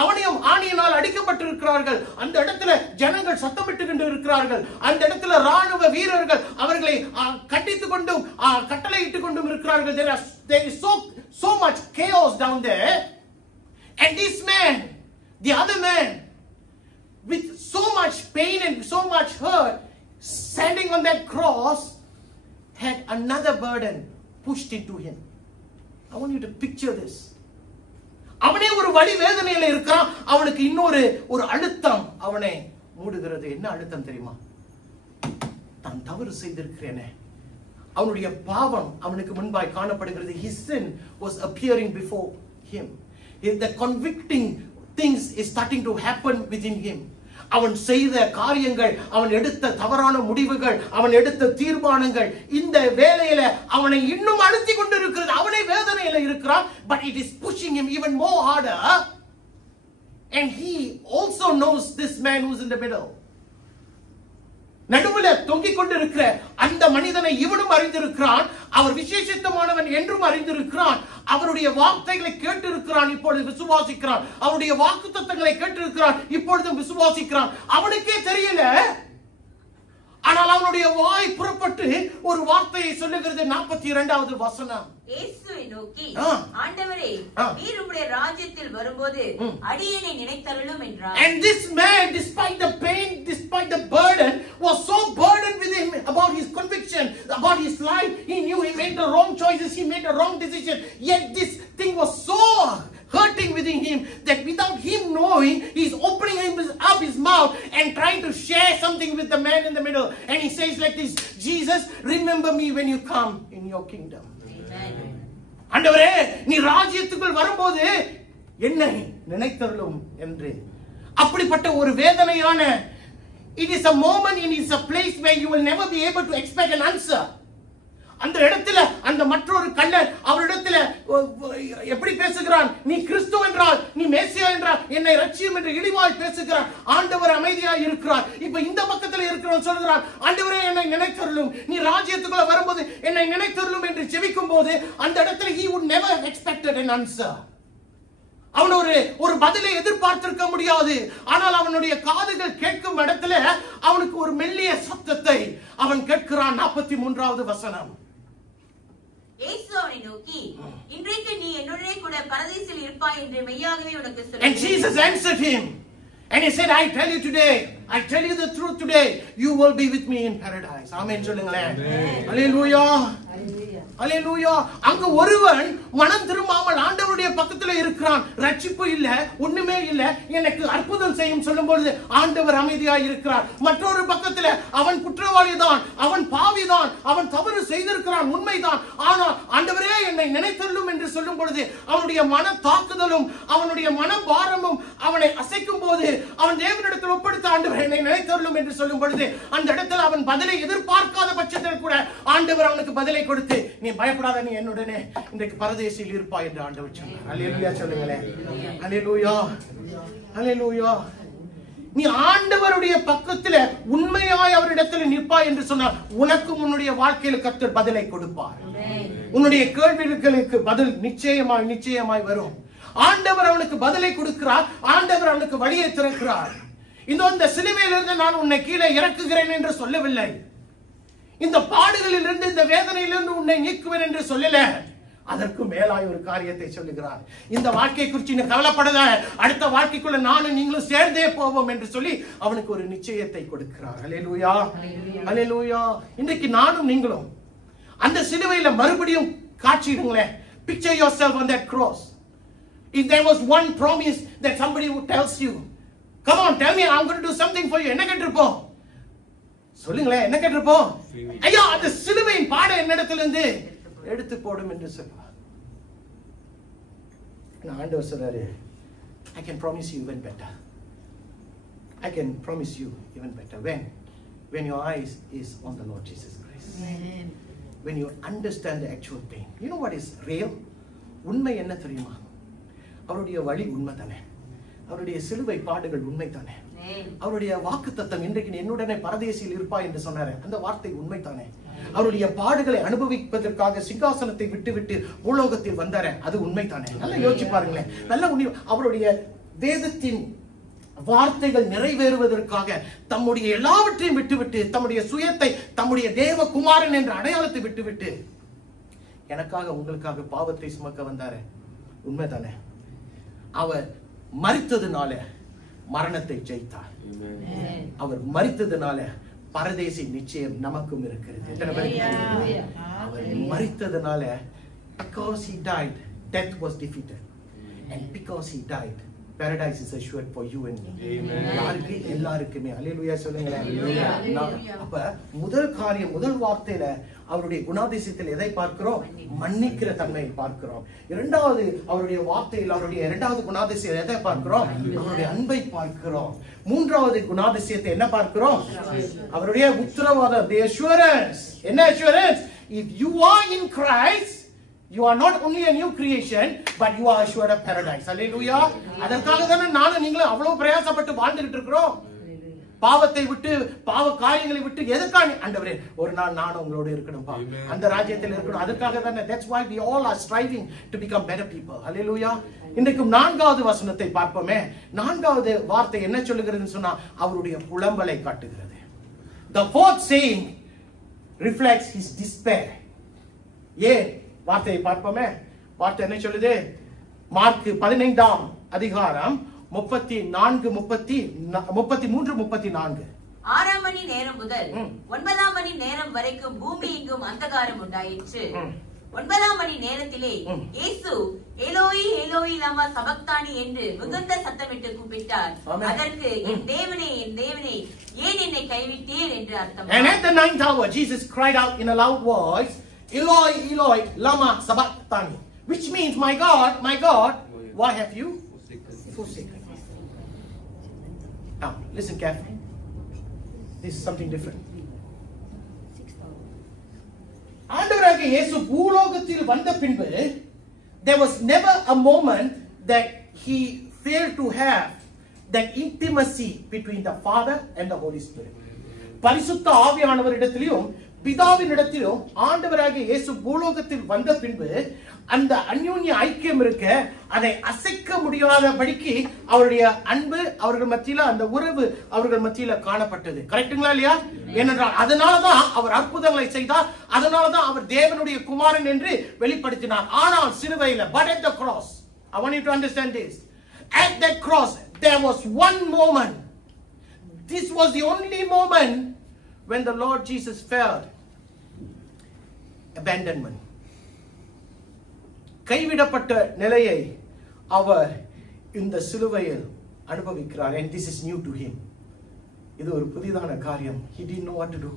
அவனையும் ஆணியினால் அடிக்கப்பட்டிருக்கிறார்கள். அந்த இடத்துல ஜனங்கள் சத்தமிட்டு கொண்டு இருக்கிறார்கள். அந்த இடத்துல ராணுவ வீரர்கள் அவர்களை கட்டித்துக் கொண்டும் கட்டளையிட்டுக் கொண்டும் இருக்கிறார்கள். There is so much chaos down there. And this man, the other man, with so much pain and so much hurt, standing on that cross, had another burden pushed into him. I want you to picture this. அவனே ஒரு வலி வேதனையில இருக்கான், அவனுக்கு இன்னொரு அழுத்தம் அவனை மூடுகிறது. என்ன அழுத்தம் தெரியுமா? தான் தவறு செய்திருக்கிறேனே. அவனுடைய பாவம் அவனுக்கு முன்பாய் காணப்படுகிறது. His sin was appearing before him. The convicting things is starting to happen within him. அவன் செய்த காரியங்கள், அவன் எடுத்த தவறான முடிவுகள், அவன் எடுத்த தீர்மானங்கள் இந்த வேளையில அவனை இன்னும் அழுத்தி கொண்டு இருக்கிறது. அவனே வேதனையில இருக்கிறான், but it is pushing him even more harder. And he also knows this man who's in the middle. நடுவுல தொங்கிக் கொண்டிருக்கிற அந்த மனிதனை இவனும் அறிந்திருக்கிறான். அவர் விசேஷித்தமானவன் என்றும் அறிந்திருக்கிறான். அவருடைய வார்த்தைகளை கேட்டிருக்கிறான், இப்பொழுது விசுவாசிக்கிறான். அவருடைய வாக்குத்தத்தங்களை கேட்டிருக்கிறான், இப்பொழுதும் விசுவாசிக்கிறான். அவனுக்கே தெரியல, ஆனால் அவனுடைய வாய் புறப்பட்டு ஒரு வார்த்தையை சொல்லுகிறது. 42வது வசனம். இயேசுவை நோக்கி, ஆண்டவரே, நீர் உம்முடைய ராஜ்யத்தில் வரும்போது அடியேனை நினைத்தருளும் என்றார். And this man, despite the pain, despite the burden, was so burdened with him about his conviction, about his life. He knew he made the wrong choices, he made the wrong decision. Yet this thing was so hurting within him that without him knowing, he's opening up his mouth and trying to share something with the man in the middle. And he says like this, Jesus, remember me when you come in your kingdom. ஆண்டவரே, நீ ராஜ்யத்துக்குள் வரும்போது என்னை நினைத்தருளும் என்று. அப்படிப்பட்ட ஒரு வேதனையான, it is a moment, it is a place where you will never be able to expect an answer. அந்த இடத்துல அந்த மற்றொரு கள்ளன் அவரிடத்துல எப்படி பேசுகிறான்? நீ கிறிஸ்து என்றால், நீ மேசியா என்றால் என்னை ரட்சியும் என்று இழிவாய் பேசுகிறான். ஆண்டவர் அமைதியாய் இருக்கிறார். இப்ப இந்த பக்கத்துல இருக்கிறவன் சொல்கிறான், ஆண்டவரே என்னை நினைத்தருளும், நீ ராஜ்யத்துக்குள்ள வரும்போது என்னை நினைத்தருளும் என்று ஜெபிக்கும் போது அந்த இடத்துல he would never expected an answer. அவன் ஒரு பதிலை எதிர்பார்த்திருக்க முடியாது. ஆனால் அவனுடைய காதுகள் கேட்கும் இடத்துல அவனுக்கு ஒரு மெல்லிய சத்தத்தை அவன் கேட்கிறான். 43வது வசனம். இயேசு அவனை நோக்கி, இன்றைக்கு நீ என்னுடனே கூட பரதீசில் இருப்பாய் என்று மெய்யாகவே உனக்கு சொல்கிறேன். And Jesus answered him and he said, I tell you today, I tell you the truth today, you will be with me in paradise. Amen சொல்லுங்களேன். Hallelujah. அல்லேலூயா. அங்க ஒருவன் மனம் திரும்பாமல் ஆண்டவருடைய பக்கத்துல இருக்கிறான். ரட்சிப்பு இல்ல, ஒண்ணுமே இல்ல, எனக்கு அற்புதம் செய்யும் சொல்லும்போது ஆண்டவர் அமைதியாய் இருக்கிறார். மற்றொரு பக்கத்துல அவன் குற்றவாளிதான், அவன் பாவிதான், அவன் தவறு செய்திருக்கிறான், உண்மைதான். ஆனால் ஆண்டவரே என்னை நினைத்தருளும் என்று சொல்லும் பொழுது அவனுடைய மன தாக்குதலும் அவனுடைய மன பாரமும் அவனை அசைக்கும் போது அவன் தேவனிடத்தில் ஒப்படைத்த, ஆண்டவர் என்னை நினைத்தருளும் என்று சொல்லும் பொழுது அந்த இடத்துல அவன் பதிலை எதிர்பார்க்காத பட்சத்தில் கூட ஆண்டவர் அவனுக்கு பதிலை கொடுத்து, நீ பயப்படாத, நீ என்னுடனே இன்றைக்கு பரதேசில் இருப்பாய் என்று ஆண்டவர் சொன்னார். அல்லேலூயா சொல்லுங்களேன். அல்லேலூயா. அல்லேலூயா. நீ ஆண்டவருடைய பக்கத்துல உண்மையாய் அவரிடத்தில் நிற்பாய் என்று சொன்னார், உனக்கு உன்னுடைய வாழ்க்கையில் கர்த்தர் பதிலை கொடுப்பார். உன்னுடைய கேள்விகளுக்கு பதில் நிச்சயமாய் வரும். ஆண்டவர் அவனுக்கு பதிலை கொடுக்கிறார். ஆண்டவர் அவனுக்கு வழியை திறக்கிறார். இந்த சிலுவையிலிருந்து நான் உன்னை கீழே இறக்குகிறேன் என்று சொல்லவில்லை. இந்த பாடுகளிலிருந்து, இந்த வேதனையிலிருந்து உன்னை நீக்குவேன் என்று சொல்லல. அதற்கு மேலாய் ஒரு காரியத்தை சொல்லுகிறார். இந்த வாழ்க்கை குறித்து நீ கவலைப்படாத, அடுத்த வாழ்க்கைக்குள்ள நானும் நீங்களும் சேர்ந்தே போவோம் என்று சொல்லி அவனுக்கு ஒரு நிச்சயத்தை கொடுக்கிறார். அல்லேலூயா. அல்லேலூயா. இன்றைக்கு நானும் நீங்களும் அந்த சிலுவையில மறுபடியும் காட்சிடுங்களேன். Picture yourself on that cross. If there was one promise that somebody would tells you, come on, tell me, I'm going to do something for you. என்ன கேட்டிருப்போம்? சொல்லுங்களேன், என்ன கேட்டிருப்போம்? ஐயா, அந்த சிலுவையின் பாட என்னிடத்திலிருந்து எடுத்து போடும் என்று சொல்லுவார். ஆண்டவர் சொல்றாரு, I can promise you even better. I can promise you even better. When your eyes is on the Lord Jesus Christ. Amen. When you understand the actual pain. You know what is real? உண்மை என்ன தெரியுமா? அவருடைய வழி உண்மை தானே, அவருடைய சிலுவை பாடுகள் உண்மை தானே, அவருடைய வாக்குத்தத்தம் இன்றைக்கு நீ என்னுடனே பரதேசியில் இருப்பாய் என்று சொன்னாரே அந்த வார்த்தை உண்மை தானே, அவருடைய பாடுகளை அனுபவிப்பதற்காக சிங்காசனத்தை விட்டு பூலோகத்தில் வந்தாரே அது உண்மை தானே. நல்லா யோசிச்சு பாருங்களேன். நல்ல உண்மை. அவருடைய வேதத்தின் வார்த்தைகள் நிறைவேறுவதற்காக தம்முடைய எல்லாவற்றையும் விட்டுவிட்டு, தம்முடைய சுயத்தை, தம்முடைய தேவகுமாரன் என்ற அடையாளத்தை விட்டுவிட்டு எனக்காக உங்களுக்காக பாவத்தை சுமக்க வந்தாரே உண்மைதானே. அவர் மரித்ததுனால மரணத்தை ஜெயித்தார். அவர் மரித்ததுனால பரதேசி நிச்சயம் நமக்கும் இருக்கிறது. அவர் மரித்ததுனால, because he died, death was defeated, and because he died, paradise is assured for you and me. யாருக்கு? எல்லாருக்குமே. அல்லேலூயா சொல்லுங்களேன். அப்ப முதல் காரியம், முதல் வார்த்தையில அவருடைய குணாதிசயத்தில் எதை பார்க்கிறோம்? மன்னிக்கிற தன்மையை பார்க்கிறோம். இரண்டாவது அவருடைய வார்த்தையில் அவருடைய இரண்டாவது குணாதிசயம் எதை பார்க்கிறோம்? அவருடைய அன்பை பார்க்கிறோம். மூன்றாவது குணாதிசயத்தை என்ன பார்க்கிறோம்? அவருடைய உத்தரவாதம், the assurance. என்ன assurance? If you are in Christ, you are not only a new creation, but you are assured of paradise. Hallelujah. அதற்காக தானே நானும் நீங்களும் அவ்வளவு பிரயாசப்பட்டு வாழ்ந்துட்டு இருக்கிறோம். பாவத்தை விட்டு, பாவ காரியங்களை விட்டு. எதுக்காக? ஆண்டவரே ஒரு நாள் நானும் உங்களோட இருக்கணும்பா, அந்த ராஜ்யத்தில் இருக்கணும். அதுக்காக தானே. That's why we all are striving to become better people. Hallelujah. இன்றைக்கும் நான்காவது வசனத்தை பார்ப்போமே. நான்காவது வார்த்தை என்ன சொல்லுகிறதுன்னு சொன்னா அவருடைய புலம்பலை காட்டுகிறது. The fourth saying reflects his despair. ஏன் வார்த்தையை பார்ப்போமே. வார்த்தை என்ன சொல்லுது? மார்க் 15ஆம் அதிகாரம் 34 33 6 மணி நேரம் முதல் 9 மணி நேரம் வரைக்கும் பூமி எங்கும் அந்தகாரம் உண்டாயிற்று. 9 மணி நேரத்திலே இயேசு எலோயி எலோயி லமா சபக்தானி என்று மிகுந்த சத்தமிட்டு கூப்பிட்டார். அதற்கு என் தேவனே என் தேவனே ஏன் என்னை கைவிட்டீர் என்று அர்த்தம். And at the 9th hour Jesus cried out in a loud voice, Eloi Eloi lama sabachthani, which means my God, why have you forsaken me? Now listen carefully. This is something different. ஆண்டவராகிய இயேசு பூலோகத்தில் வந்த பின்பு there was never a moment that he failed to have that intimacy between the Father and the Holy Spirit. பரிசுத்த ஆவியானவரிடத்திலும் பிதாவினிடத்திலும் ஆண்டவராகிய இயேசு பூலோகத்தில் வந்த பின்பு அந்த அந்யோன்ய ஐக்கியம் இருக்க, அதை அசைக்க முடியாதபடிக்கு அவருடைய அன்பு அவர்கள் மத்தியில, அந்த உறவு அவர்கள் மத்தியில காணப்பட்டது. கரெக்ட்டுங்களா இல்லையா? ஏனென்றால் அதனாலதான் அவர் அற்புதங்களை செய்தார், அதனாலதான் அவர் தேவனுடைய குமாரன் என்று வெளிப்படுத்தினார். ஆனால் சிலுவையில, but at the cross, I want you to understand this, at that cross there was one moment, this was the only moment when the Lord Jesus felt abandonment. கைவிடப்பட்ட நிலையை அவர் இந்த சிலுவையில் அனுபவிக்கிறார். and this is new to him. இது ஒரு புதிதான காரியம். he didn't know what to do.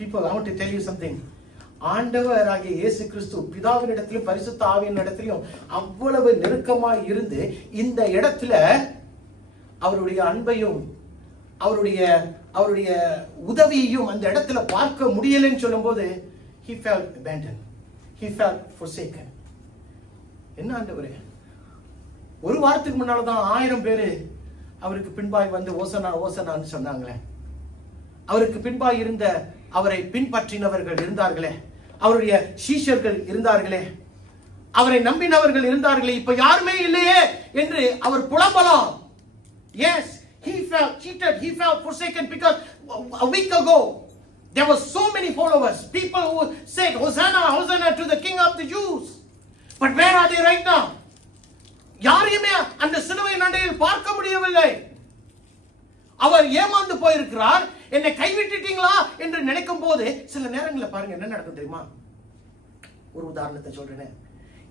people, I want to tell you something. ஆண்டவராகிய இயேசு கிறிஸ்து பிதாவினிடத்திலும் பரிசுத்த ஆவியினிடத்திலும் அவ்வளவு நெருக்கமாய் இருந்து இந்த இடத்துல அவருடைய அன்பையும் அவருடைய உதவியையும் அந்த இடத்துல பார்க்க முடியலன்னு சொல்லும்போது he felt abandoned, he felt forsaken. என்ன ஆண்டவரே, ஒரு வாரத்துக்கு முன்னால்தான் 1000 பேரு அவருக்கு பின்பாய் வந்து ஓசனா ஓசனான்னு சொன்னாங்களே. அவருக்கு பின்பாய் இருந்த அவரை பின்பற்றினவர்கள் இருந்தார்களே, அவருடைய சீஷர்கள் இருந்தார்களே, அவரை நம்பினவர்கள் இருந்தார்களே, இப்ப யாருமே இல்லையே என்று அவர் புலம்பலாம். Yes, he felt cheated, he felt forsaken, because a week ago there were so many followers, people who said Hosanna, Hosanna to the King of the Jews. But where are they right now? யாரையுமே அந்த சிலுவை நடையில் பார்க்க முடியவில்லை. அவர் ஏமாந்து போயிருக்கிறார். என்னை கைவிட்டுட்டீங்களா என்று நினைக்கும் போது சில நேரங்களில் பாருங்க என்ன நடக்கும் தெரியுமா? ஒரு உதாரணத்தை சொல்றேன்.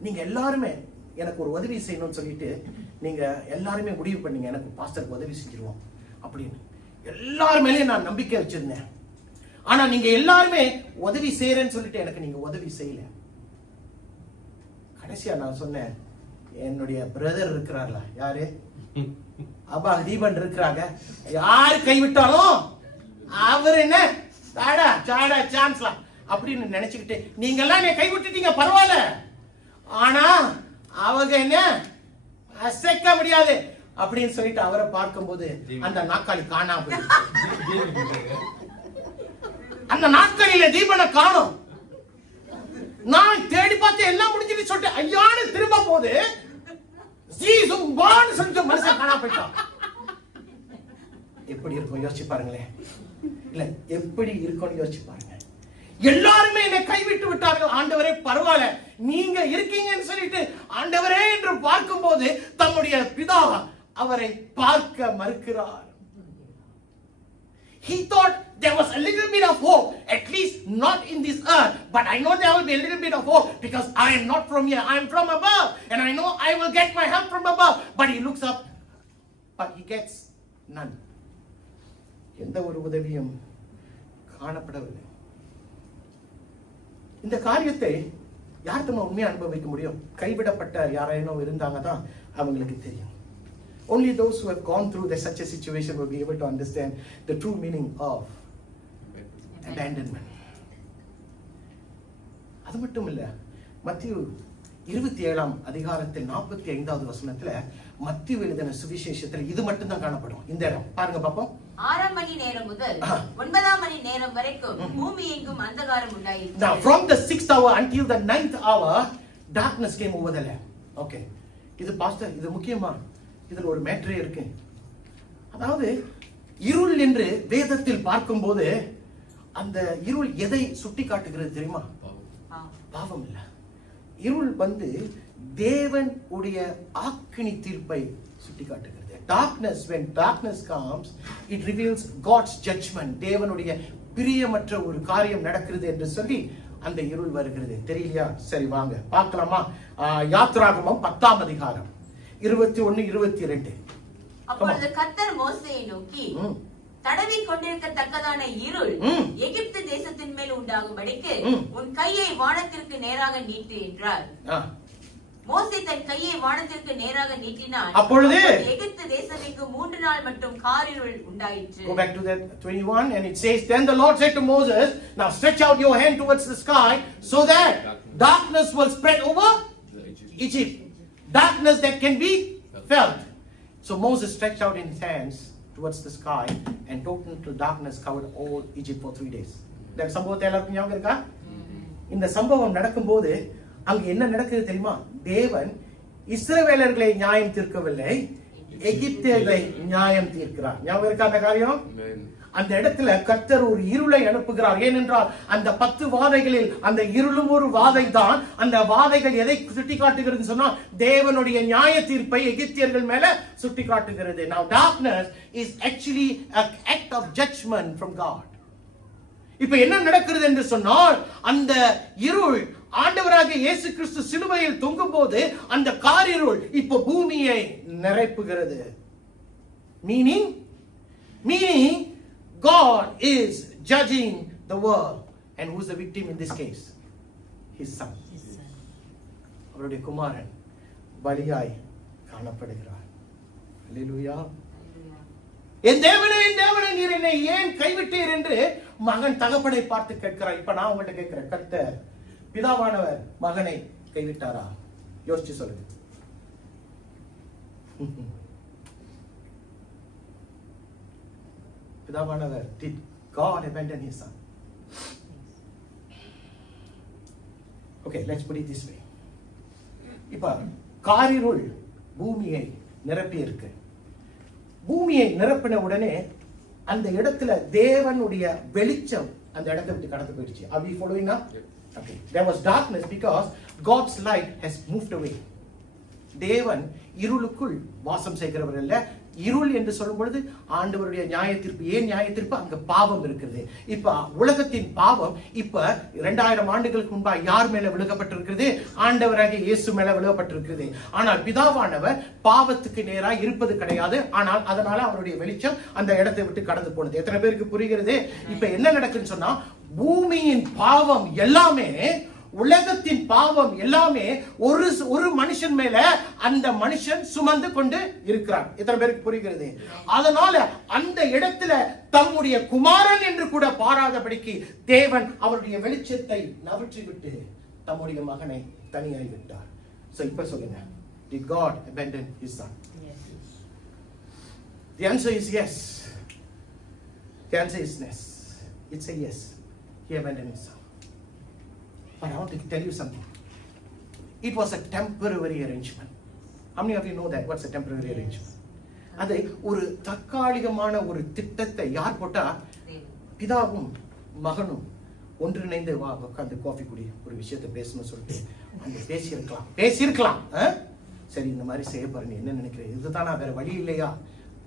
நீங்க எல்லாருமே எனக்கு ஒரு உதவி செய்யணும்னு சொல்லிட்டு நீங்க எல்லாருமே முடிவு பண்ணீங்க, எனக்கு பாஸ்டருக்கு உதவி செஞ்சிருவோம் அப்படின்னு. எல்லாருமேலேயும் நான் நம்பிக்கை வச்சிருந்தேன். ஆனா நீங்க எல்லாருமே உதவி செய்யறேன்னு சொல்லிட்டு எனக்கு நீங்க உதவி செய்யல. கடைசியா நான் சொன்னேன், என்னுடைய பிரதர் இருக்கிறார்ல, யாரு அப்பா தீபன் இருக்கிறாங்க, யாரு கைவிட்டாலும் அவர் என்ன சாடா சாடா சான்ஸ்லாம் அப்படின்னு நினைச்சுக்கிட்டு நீங்க எல்லாம் என்ன கைவிட்டுட்டீங்க பரவாயில்ல, ஆனா அவங்க என்ன அசைக்க முடியாது அப்படின்னு சொல்லிட்டு அவரை பார்க்கும்போது அந்த நாற்காலி காணாம போயிடுச்சு. அந்த நாற்காலியில தீபனை காணோம். நான் தேடி பார்த்து எல்லாம் முடிஞ்சுட்டு சொல்லிட்டு ஐயானு திரும்ப போது மனுஷன் காணாம போயிட்டான். எப்படி இருக்கும் யோசிச்சு பாருங்களேன். இல்ல எப்படி இருக்கும்னு யோசிச்சு பாருங்க. எல்லாருமே என்னை கைவிட்டு விட்டார்கள், ஆண்டவரே பரவாயில்ல நீங்க இருக்கீங்கன்னு சொல்லிட்டு ஆண்டவரே என்று பார்க்கும் போது தம்முடைய பிதா அவரை பார்க்க மறுக்கிறார். He thought there was a little bit of hope, at least not in this earth, but I know there will be a little bit of hope because I am not from here, I am from above, and I know I will get my help from above. But he looks up, but he gets none. எந்த ஒரு உதவியும் காணப்படவில்லை. இந்த காரியத்தை யார் தம்மை உண்மையா அனுபவிக்க முடியும்? கைவிடப்பட்ட யாராயினும் இருந்தாங்க தான் அவங்களுக்கு தெரியும். Only those who have gone through such a situation will be able to understand the true meaning of abandonment. அது மட்டும் இல்ல, மத்தேயு 27ஆம் அதிகாரத்தில் 45வது வசனத்துல மத்தேயு எழுதின சுவிசேஷத்துல இது மட்டும் தான் காணப்படும். இந்த இடம் பாருங்க பாப்போம். 6 மணி நேரம் முதல் 9 மணி நேரம் வரைக்கும் பூமி எங்கும் அந்தகாரம் உண்டாயிற்று. Now from the 6th hour until the 9th hour darkness came over the land. Okay, இது பாஸ்டர் இது முக்கியமா, இதுல ஒரு மேட்டரே இருக்கு. அதாவது இருள் என்று வேதத்தில் பார்க்கும்போது அந்த இருள் எதை சுட்டி காட்டுகிறது தெரியுமா? பாவம் இல்ல. இருள் தேவன் உடைய ஆக்கினி தீர்ப்பை சுட்டி காட்டுகிறது. Darkness, when darkness comes, it reveals God's judgment. தேவனுடைய பிரியமற்ற ஒரு காரியம் நடக்கிறது என்று சொல்லி அந்த இருள் வருகிறது. தெரியலையா? சரி வாங்க பார்க்கலாமா? யாத்ராகமம் 10ஆம் அதிகாரம் 21, 22. அப்பொழுது கர்த்தர் மோசேயை நோக்கி, தடவி கொண்டிருக்கத்தக்கதான இருள் எகிப்து தேசத்தின் மேல் உண்டாகும்படிக்கு உன் கையை வானத்திற்கு நேராக நீட்டு என்றார். மோசே தன் கையை வானத்திற்கு நேராக நீட்டினான். அப்பொழுது எகிப்து தேசத்திற்கு 3 நாள் மட்டும் காரிருள் உண்டாயிற்று. Go back to that 21 and it says, then the Lord said to Moses, now stretch out your hand towards the sky so that darkness will spread over Egypt. Darkness that can be felt. So Moses stretched out his hands towards the sky and total darkness covered all Egypt for 3 days. இந்த சம்பவத்தை எல்லாருக்கும் ஞாபகம் இருக்கா? இந்த சம்பவம் நடக்கும்போது அங்க என்ன நடக்குது தெரியுமா? தேவன் இஸ்ரவேலர்களை நியாயம் தீர்க்கவில்லை, எகிப்தியர்களை நியாயம் தீர்க்கிறார். ஞாபகம் இருக்கா அந்த காரியம்? அந்த இடத்துல கர்த்தர் ஒரு இருளை அனுப்புகிறார். ஏனென்றால் அந்த 10 வாதைகளில் அந்த இருளும் ஒரு வாதை தான். அந்த வாதைகள் எதை சுட்டி காட்டுகிறது சொன்னா தேவனுடைய நியாய தீர்ப்பை எகிப்தியர்கள் மேல சுட்டி காட்டுகிறது. Now darkness is actually an act of judgment from God. இப்ப என்ன நடக்கிறது என்று சொன்னால் அந்த இருள் ஆண்டவராகிய இயேசு கிறிஸ்து சிலுவையில் தொங்கும்போது அந்த காரிருள் இப்ப பூமியை நிரப்புகிறது. Meaning God is judging the world. And who's the victim in this case? His son. அவருடைய குமாரன் பலியாய் காணப்படுகிறார். Hallelujah. என் தேவனே நீர் என்னை ஏன் கைவிட்டீர் என்று மகன் தகப்பனை பார்த்து கேட்கிறார். இப்ப நான் உங்கள்கிட்ட கேட்கிறேன், கர்த்தர் பிதாவானவர் மகனை கைவிட்டாரா? யோசிச்சு சொல்லுங்க. பிதாவானவர், did God abandon his son? Okay, let's put it this way. இப்ப காரிருள் பூமியை நிரப்பி இருக்கு. பூமியை நிரப்பின உடனே அந்த இடத்துல தேவனுடைய வெளிச்சம் அந்த இடத்தை விட்டு கடந்து போயிடுச்சு. Are we following up? Okay. There was darkness because God's light has moved away. தேவன் இருளுக்குள் வாசம் செய்கிறவர் அல்ல. இருள் என்று சொல்லும் பொழுது ஆண்டவருடைய நியாய தீர்ப்பு. ஏன் நியாய தீர்ப்பு? அங்க பாவம் இருக்கிறது. இப்ப உலகத்தின் பாவம் இப்ப 2000 ஆண்டுகளுக்கு முன்பாக யார் மேல விழுகப்பட்டிருக்கிறது? ஆண்டவராகிய இயேசு மேல விழுகப்பட்டிருக்கிறது. ஆனால் பிதாவானவர் பாவத்துக்கு நேராக இருப்பது கிடையாது. ஆனால் அதனால அவருடைய வெளிச்சம் அந்த இடத்தை விட்டு கடந்து போனது. எத்தனை பேருக்கு புரிகிறது? இப்ப என்ன நடக்குன்னு சொன்னா பூமியின் பாவம் எல்லாமே உலகத்தின் பாவம் எல்லாமே ஒரு மனுஷன் மேல அந்த மனுஷன் சுமந்து கொண்டு இருக்கிறான். எத்தனை பேருக்கு புரிகிறது? அதனால அந்த இடத்துல தம்முடைய குமாரன் என்று கூட பாராதபடிக்கு தேவன் அவருடைய வெளிச்சத்தை நவற்றி விட்டு தம்முடைய மகனை தனியாய் விட்டார். சோ இப்ப சொல்லுங்க, did God abandon his son? Yes. The answer is yes. The answer is yes. It's a yes. He abandoned his son. But I want to tell you something. It was a temporary arrangement. How many of you know that? What's a temporary arrangement? அது ஒரு தற்காலிகமான ஒரு திட்டத்தை யார் போட்டா? பிதாவும் மகனும் ஒன்றிணைந்து வா உட்காந்து காஃபி குடி, ஒரு விஷயத்தை பேசணும்னு சொல்லிட்டு அந்த பேசியிருக்கலாம். சரி, இந்த மாதிரி செய்ய பாரு, நீ என்ன நினைக்கிறேன், இதுதானா, வேற வழி இல்லையா?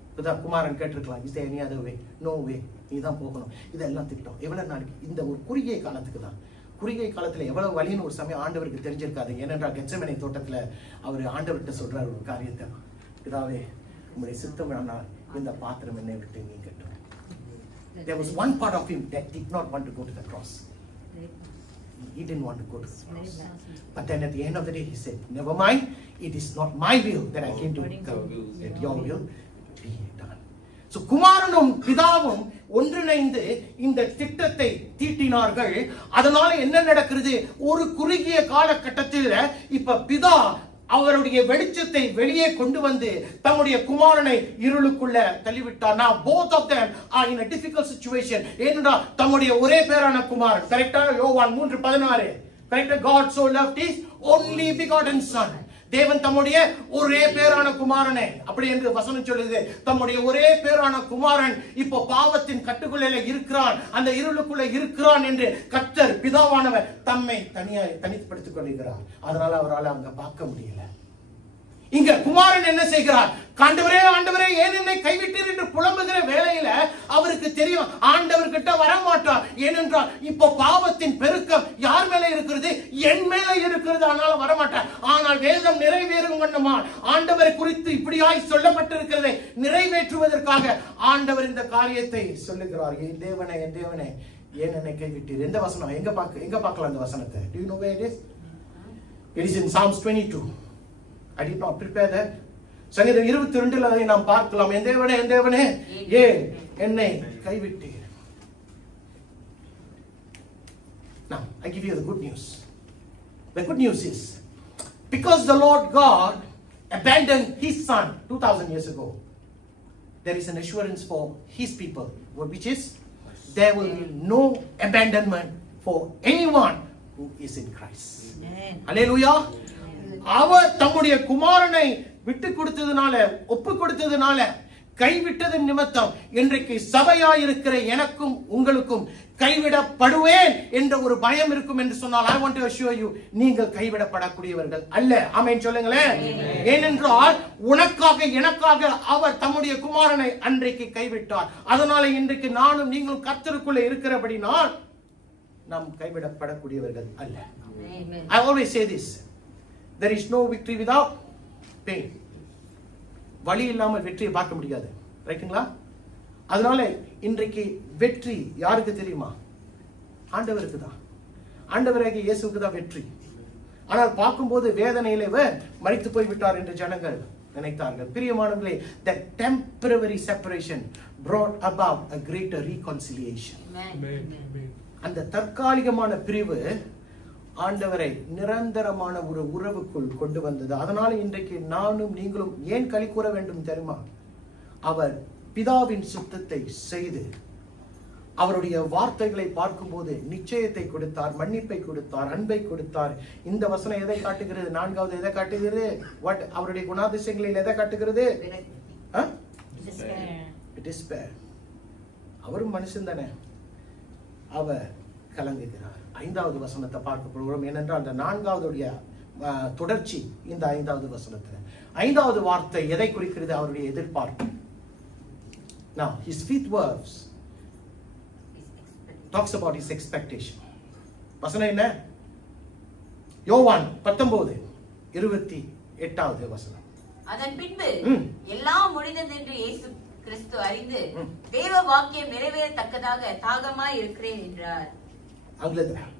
இப்பதான் குமாரன் கேட்டிருக்கலாம், is there any other way? No way, நீ தான் போகணும். இதெல்லாம் திட்டம் எவ்வளவு நாளைக்கு? இந்த ஒரு குறுகிய காலத்துக்கு தான். குறுகிய காலத்துல எவ்வளவு வழின்னு ஒரு சமயம் ஆண்டவருக்கு தெரிஞ்சிருக்காது. ஏனென்றால் கெத்செமனே தோட்டத்துல அவர் ஆண்டவர்கிட்ட சொல்றாரு ஒரு காரியத்தை, பிதாவே உங்களுடைய சித்தம் ஆனால் இந்த பாத்திரம் என்னை விட்டு நீங்கட்டும். There was one part of him that did not want to go to the cross. He didn't want to go to the cross. But then at the end of the day he said, never mind, it is not my will that I came to come, that your will be done. So குமாரனும் பிதாவும் ஒன்றிணைந்து இந்த திட்டத்தை தீட்டினார்கள். அதனால என்ன நடக்கிறது? ஒரு குறுகிய காலகட்டத்தில் இப்ப பிதா அவருடைய வெளிச்சத்தை வெளியே கொண்டு வந்து தம்முடைய குமாரனை இருளுக்குள்ள தள்ளிவிட்டார். Now both of them are in a difficult situation. ஏனென்றால் தம்முடைய ஒரே பேரான குமாரன், கரெக்டா? யோவான் 3:16, கரெக்டா? God so loved his only begotten son. தேவன் தம்முடைய ஒரே பேரான குமாரனை, அப்படி என்று வசனம் சொல்லுது, தம்முடைய ஒரே பேரான குமாரன் இப்போ பாவத்தின் கட்டுக்குள்ள இருக்கிறான், அந்த இருளுக்குள்ள இருக்கிறான் என்று கர்த்தர் பிதாவானவர் தம்மை தனிப்படுத்திக் கொள்கிறார். அதனால அவரால் அங்க பார்க்க முடியல. இங்க குமாரன் என்ன செய்கிறார்? ஆண்டவரே ஆண்டவரே ஏன் என்னை கைவிட்டீர் என்று புலம்புகிற வேளையில அவருக்கு தெரியும் ஆண்டவர்கிட்ட வரமாட்டார். ஏனென்றால் இப்ப பாவத்தின் பெருக்கம் யார் மேல இருக்கிறது? என் மேல இருக்கிறது. அதனால வரமாட்டார். ஆனால் வேதம் நிறைவேறும் வண்ணமா ஆண்டவரை குறித்து இப்படியாய் சொல்லப்பட்டிருக்கிறதை நிறைவேற்றுவதற்காக ஆண்டவர் இந்த காரியத்தை சொல்லுகிறார். என் தேவனே என் தேவனே ஏன் என்னை கைவிட்டீர்? எந்த வசனம்? எங்க பார்க்கலாம் அந்த வசனத்தை? Do you know where it is? It is in Psalms 22. I did not prepare that. சங்கீதம் 22 அதை நாம் பார்க்கலாம். என் தேவனே என் தேவனே ஏன் என்னை கைவிட்டீர்? Now I give you the good news. The good news is because the Lord God abandoned his son 2000 years ago, there is an assurance for his people, which is there will be no abandonment for anyone who is in Christ. Amen. Hallelujah. அவர் தம்முடைய குமாரனை விட்டு கொடுத்ததுனால, ஒப்பு கொடுத்ததுனால, கைவிட்டது நிமித்தம் இன்றைக்கு சபையாயிருக்கிற எனக்கும் உங்களுக்கும் கைவிடப்படுவேன் என்ற ஒரு பயம் இருக்கும் என்று சொன்னால், I want to assure you, நீங்கள் கைவிடப்படக்கூடியவர்கள் அல்ல. ஆமென் சொல்லுங்களேன். ஏனென்றால் உனக்காக எனக்காக அவர் தம்முடைய குமாரனை அன்றைக்கு கைவிட்டார். அதனால இன்றைக்கு நானும் நீங்களும் கர்த்தருக்குள்ள இருக்கிறபடினால் நாம் கைவிடப்படக்கூடியவர்கள் அல்ல. I always say this, there is no victory without pain. வலி இல்லாமல் வெற்றியை பார்க்க முடியாது. ரைட்டுங்களா? அதனால இன்றைக்கு வெற்றி யாருக்கு தெரியுமா? ஆண்டவருக்கு தான். ஆண்டவராகிய இயேசுவுக்கு தான் வெற்றி. ஆனால் பார்க்கும்போது வேதனையிலே மரித்து போய் விட்டார் என்று ஜனங்கள் நினைத்தார்கள். பிரியமானவர்களே, that temporary separation brought about a greater reconciliation. அந்த தற்காலிகமான பிரிவு ஆண்டவரை நிரந்தரமான ஒரு உறவுக்குள் கொண்டு வந்தது. அதனால இன்றைக்கு நானும் நீங்களும் ஏன் களி கூற வேண்டும் தெரியுமா? அவர் பிதாவின் சித்தத்தை செய்து அவருடைய வார்த்தைகளை பார்க்கும்போது நிச்சயத்தை கொடுத்தார், மன்னிப்பை கொடுத்தார், அன்பை கொடுத்தார். இந்த வசனம் எதை காட்டுகிறது? 4வது எதை காட்டுகிறது? அவருடைய குணாதிசயங்களில் எதை காட்டுகிறது? அவரும் மனுஷன் தானே. அவர் கலங்குகிறார். 5வது வசனத்தை பார்க்க போகிறோம். ஏனென்றால் அந்த 4வது தொடர்ச்சி இந்த 5வது வசனத்தில். 5வது வார்த்தை எதை குறிக்கிறது? அவருடைய எதிர்பார்ப்பு. Now his fifth verse talks about his expectation. வசனம் என்ன? யோவான் 19:28 வசனம். அதன் பின்பு எல்லாம் முடிந்தது என்று இயேசு கிறிஸ்து அறிந்து தேவ வாக்கியம் நிறைவேறத்தக்கதாக தாகமாய் இருக்கிறேன் என்றார். ஆங்கிலத்தில்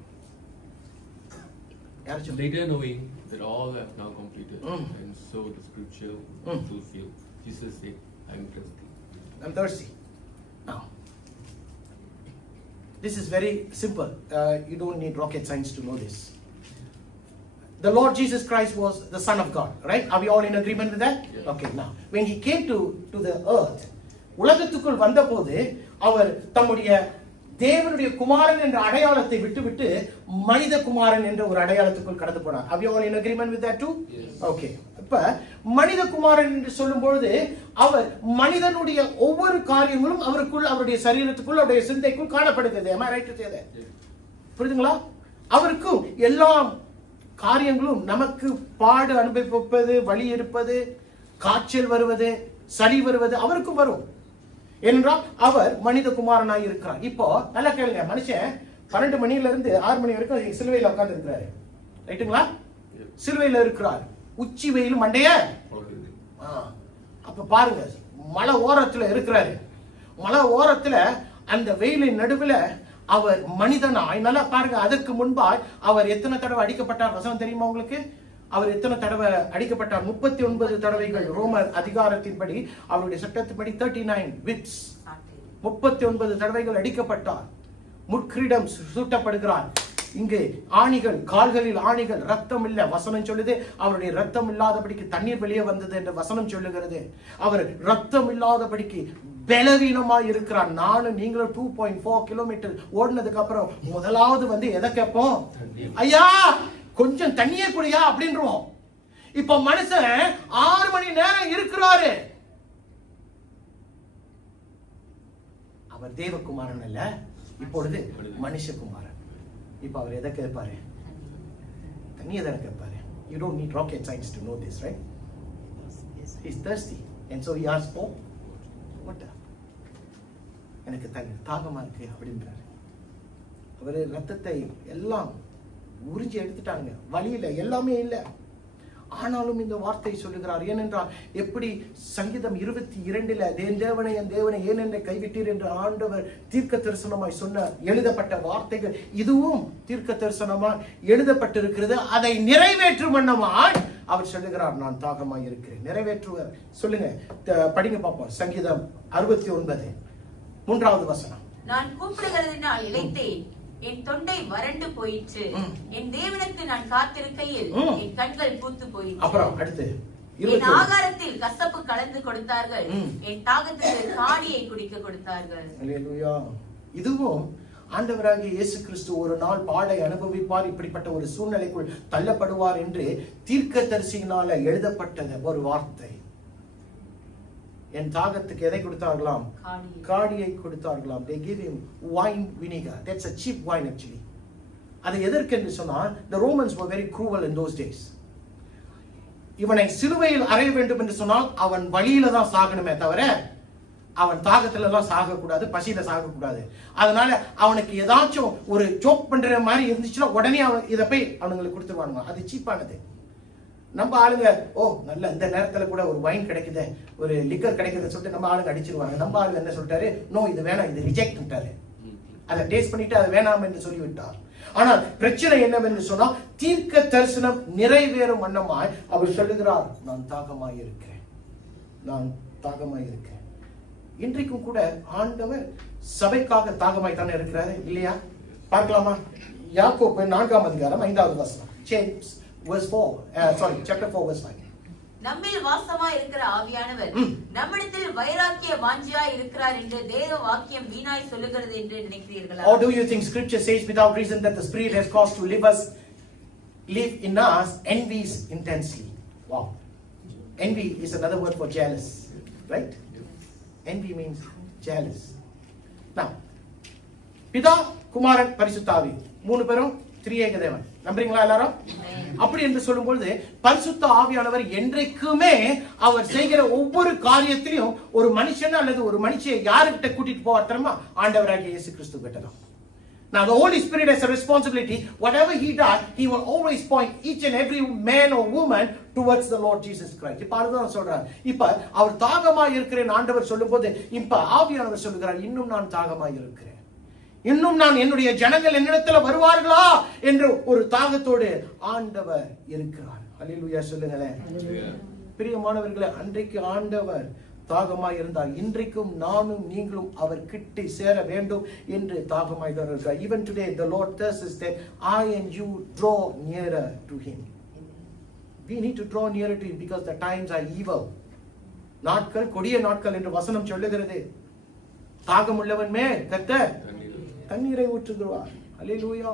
Later knowing that all have now completed, and so the scripture was fulfilled. Jesus said, "I am thirsty." I'm thirsty. Now, this is very simple. You don't need rocket science to know this. The Lord Jesus Christ was the Son of God, right? Are we all in agreement with that? Yes. Okay, now, when he came to the earth, உலகத்துக்குள் வந்தபோது அவர் தம்முடைய தேவனுடைய குமாரன் என்ற அடையாளத்தை விட்டு மனித குமாரன் என்ற ஒரு அடையாளத்துக்குள் கடந்து போனார். Are we all in agreement with that too? Yes. Okay. இப்ப மனித குமாரன் என்று சொல்லும் பொழுது அவர் மனிதனுடைய ஒவ்வொரு காரியங்களும் அவருக்குள், அவருடைய சரீரத்துக்குள், அவருடைய சிந்தைக்குள் காணப்படுகிறது. Am I right to say that? புரியுதுங்களா? அவருக்கும் எல்லா காரியங்களும் நமக்கு பாடு அனுபவிப்பது, வலி இருப்பது, காய்ச்சல் வருவது, சளி வருவது அவருக்கும் வரும். என்றால் அவர் மனித குமாரனாய் இருக்கிறார். இப்போ நல்லா கேளுங்க, மனுஷன் 12 மணில இருந்து 6 மணி வரைக்கும் சிலுவையில உட்கார்ந்து இருக்கிறாரு. ரைட்டுங்களா? சிலுவையில இருக்கிறார். உச்சி வெயில் மண்டைய. அப்ப பாருங்க, மலை ஓரத்துல இருக்கிறாரு. மலை ஓரத்துல அந்த வெயிலின் நடுவுல அவர் மனிதனாய், நல்லா பாருங்க, அதற்கு முன்பாய் அவர் எத்தனை தடவை அடிக்கப்பட்டார் வசனம் தெரியுமா உங்களுக்கு? அவர் எத்தனை தடவை அடிக்கப்பட்டார்? 39 தடவைகள். ரோமர் அதிகாரத்தின்படி, அவருடைய சட்டத்தின்படி 39 whips. 39 தடவைகள் அடிக்கப்பட்டார். முட்கிரீடம் சூட்டப்படுகிறார். இங்கே ஆணிகள், கால்களில் ஆணிகள், ரத்தம் இல்ல. வசனம் சொல்லுது அவருடைய ரத்தம் இல்லாதபடிக்கு தண்ணீர் வெளியே வந்தது என்று வசனம் சொல்லுகிறது. அவர் ரத்தம் இல்லாதபடிக்கு பலவீனமாய் இருக்கிறார். நானும் நீங்களும் 2.4 கிலோமீட்டர் ஓடினதுக்கு அப்புறம் முதலாவது எதை கேட்போம்? ஐயா கொஞ்சம் தண்ணியே குடியா அப்படின்றோம். இப்ப மனுஷன் 6 மணி நேரம் இருக்கிறாரு. அவர் தேவகுமாரன் அல்ல, இப்பொழுது மனுஷகுமாரன். இப்ப அவர் எதை கேட்பாரு? தண்ணியை தானே கேட்பாரு. You don't need rocket science to know this, right? He's thirsty, and so he asked for water. எனக்கு தாகமா இருக்கு அப்படின்றாரு. அவரு ரத்தத்தை எல்லாம் உறிஞ்சி எடுத்துட்டாங்க. வழியில எல்லாமே இல்ல. ஆனாலும் இந்த வார்த்தை சொல்லுகிறார். ஏனென்றால் எப்படி சங்கீதம் 22 என் தேவனை ஏன் என்னை கைவிட்டீர் என்று ஆண்டவர் தீர்க்க தரிசனமாய் சொன்ன எழுதப்பட்ட வார்த்தைகள் இதுவும் தீர்க்க தரிசனமாய் எழுதப்பட்டிருக்கிறது. அதை நிறைவேற்றும் வண்ணமாய் அவர் சொல்லுகிறார், நான் தாகமாய் இருக்கிறேன். நிறைவேற்றுவர். சொல்லுங்க, படிங்க பார்ப்போம். சங்கீதம் 69 3வது வசனம். நான் கூப்பிடுகிறதினால் இளைத்தேன், என் தொண்டை வறண்டு போயிற்று. என் தேவனுக்கு நான் காத்திருக்கையில் என் கண்கள் பூத்து போயிற்று. அப்புறம் அடுத்து, என் ஆகாரத்தில் கசப்பு கலந்து கொடுத்தார்கள், என் தாகத்துக்கு காடியை குடிக்க கொடுத்தார்கள். அல்லேலூயா. இதுவும் ஆண்டவராகிய இயேசு கிறிஸ்து ஒரு நாள் பாடை அனுபவிப்பார், இப்படிப்பட்ட ஒரு சூழ்நிலைக்குள் தள்ளப்படுவார் என்று தீர்க்கதரிசியினால எழுதப்பட்டது ஒரு வார்த்தை. என் தாகத்துக்கு எதை கொடுத்தார்களாம்? காடியை கொடுத்தார்களாம். They gave him wine vinegar. That's a cheap wine actually. அது எதற்கு என்று சொன்னால், the Romans were very cruel in those days. இவனை சிலுவையில் அறைய வேண்டும் என்று சொன்னால் அவன் வழியில தான் சாகணுமே தவிர அவன் தாகத்துல எல்லாம் சாகக்கூடாது, பசியில சாகக்கூடாது. அதனால அவனுக்கு ஏதாச்சும் ஒரு ஜோக் பண்ற மாதிரி இருந்துச்சுன்னா உடனே அவன் இதை போய் அவனுங்களுக்கு கொடுத்துருவானுங்க. அது சீப்பானது. நம்ம ஆளுங்க நல்ல இந்த நேரத்துல கூட ஒரு வைன் கிடைக்குது, ஒரு லிக்கர் கிடைக்குதுன்னு சொல்லிட்டு நம்ம ஆளுங்க அடிச்சிருவாங்க. நம்ம ஆளுங்க என்ன சொல்லிட்டாரு? நோ, இது வேணாம், இது ரிஜெக்ட் பண்ணிட்டாரு. அதை டேஸ்ட் பண்ணிட்டு அதை வேணாம் என்று சொல்லிவிட்டார். ஆனால் பிரச்சனை என்னவென்று சொன்னால், தீர்க்க தரிசனம் நிறைவேறும் வண்ணமாய் அவர் சொல்லுகிறார், நான் தாகமாய் இருக்கிறேன், நான் தாகமாய் இருக்கிறேன். இன்றைக்கும் கூட ஆண்டவர் சபைக்காக தாகமாய் தானே இருக்கிறாரு, இல்லையா? பார்க்கலாமா? யாக்கோபு 4ஆம் அதிகாரம் 5வது வசனம். James verse 4, chapter 4 verse 5. நம்மில் வாசமாய் இருக்கிற ஆவியானவர் நம்மிடத்தில் வைராக்கிய வாஞ்சியாய் இருக்கிறார் என்று தேவ வாக்கியம் வீணாய் சொல்லுகிறது என்று நினைக்கிறீர்களா? Or do you think scripture says without reason that the spirit has caused to live in us envies intensely? Wow. Envy is another word for jealous, right? Envy means jealous. Now, பிதா, குமாரன், பரிசுத்த ஆவி 3 பேரும் திரியேக தேவன். நம்புறீங்களா எல்லாரும்? அப்படி என்று சொல்லும்போது பரிசுத்த ஆவியானவர் என்றைக்குமே அவர் செய்கிற ஒவ்வொரு காரியத்திலையும் ஒரு மனுஷன் அல்லது ஒரு மனுஷியை யாருக்கிட்ட கூட்டிட்டு போவார் தெரியுமா? ஆண்டவராகிய இயேசு கிறிஸ்து கிட்ட தான். Now the Holy Spirit has a responsibility. Whatever he does, he will always point each and every man or woman towards the Lord Jesus Christ. இப்ப அதுதான் சொல்றார். இப்ப அவர் தாகமாய் இருக்கிறேன் ஆண்டவர் சொல்லும்போது இப்ப ஆவியானவர் சொல்லுகிறார், இன்னும் நான் தாகமாய் இருக்கிறேன். இன்னும் நான் என்னுடைய ஜனங்கள் என்னிடத்துல வருவார்களா என்று ஒரு தாகத்தோடு ஆண்டவர் இருக்கிறார். அல்லேலூயா சொல்லுங்களேன். பிரியமானவர்களே, அன்றைக்கு ஆண்டவர் தாகமாய் இருந்தார். இன்றைக்கும் நானும் நீங்களும் அவர் கிட்ட சேர வேண்டும் என்று தாகமாய் தான் இருக்கிறார். Even today the Lord thirsts that I and you draw nearer to him. We need to draw nearer to him because the times are evil. நாட்கள் கொடிய நாட்கள் என்று வசனம் சொல்லுகிறது. தாகம் உள்ளவன் மேல் கர்த்தர் தண்ணீரை ஊற்றுகிறார். அல்லேலூயா.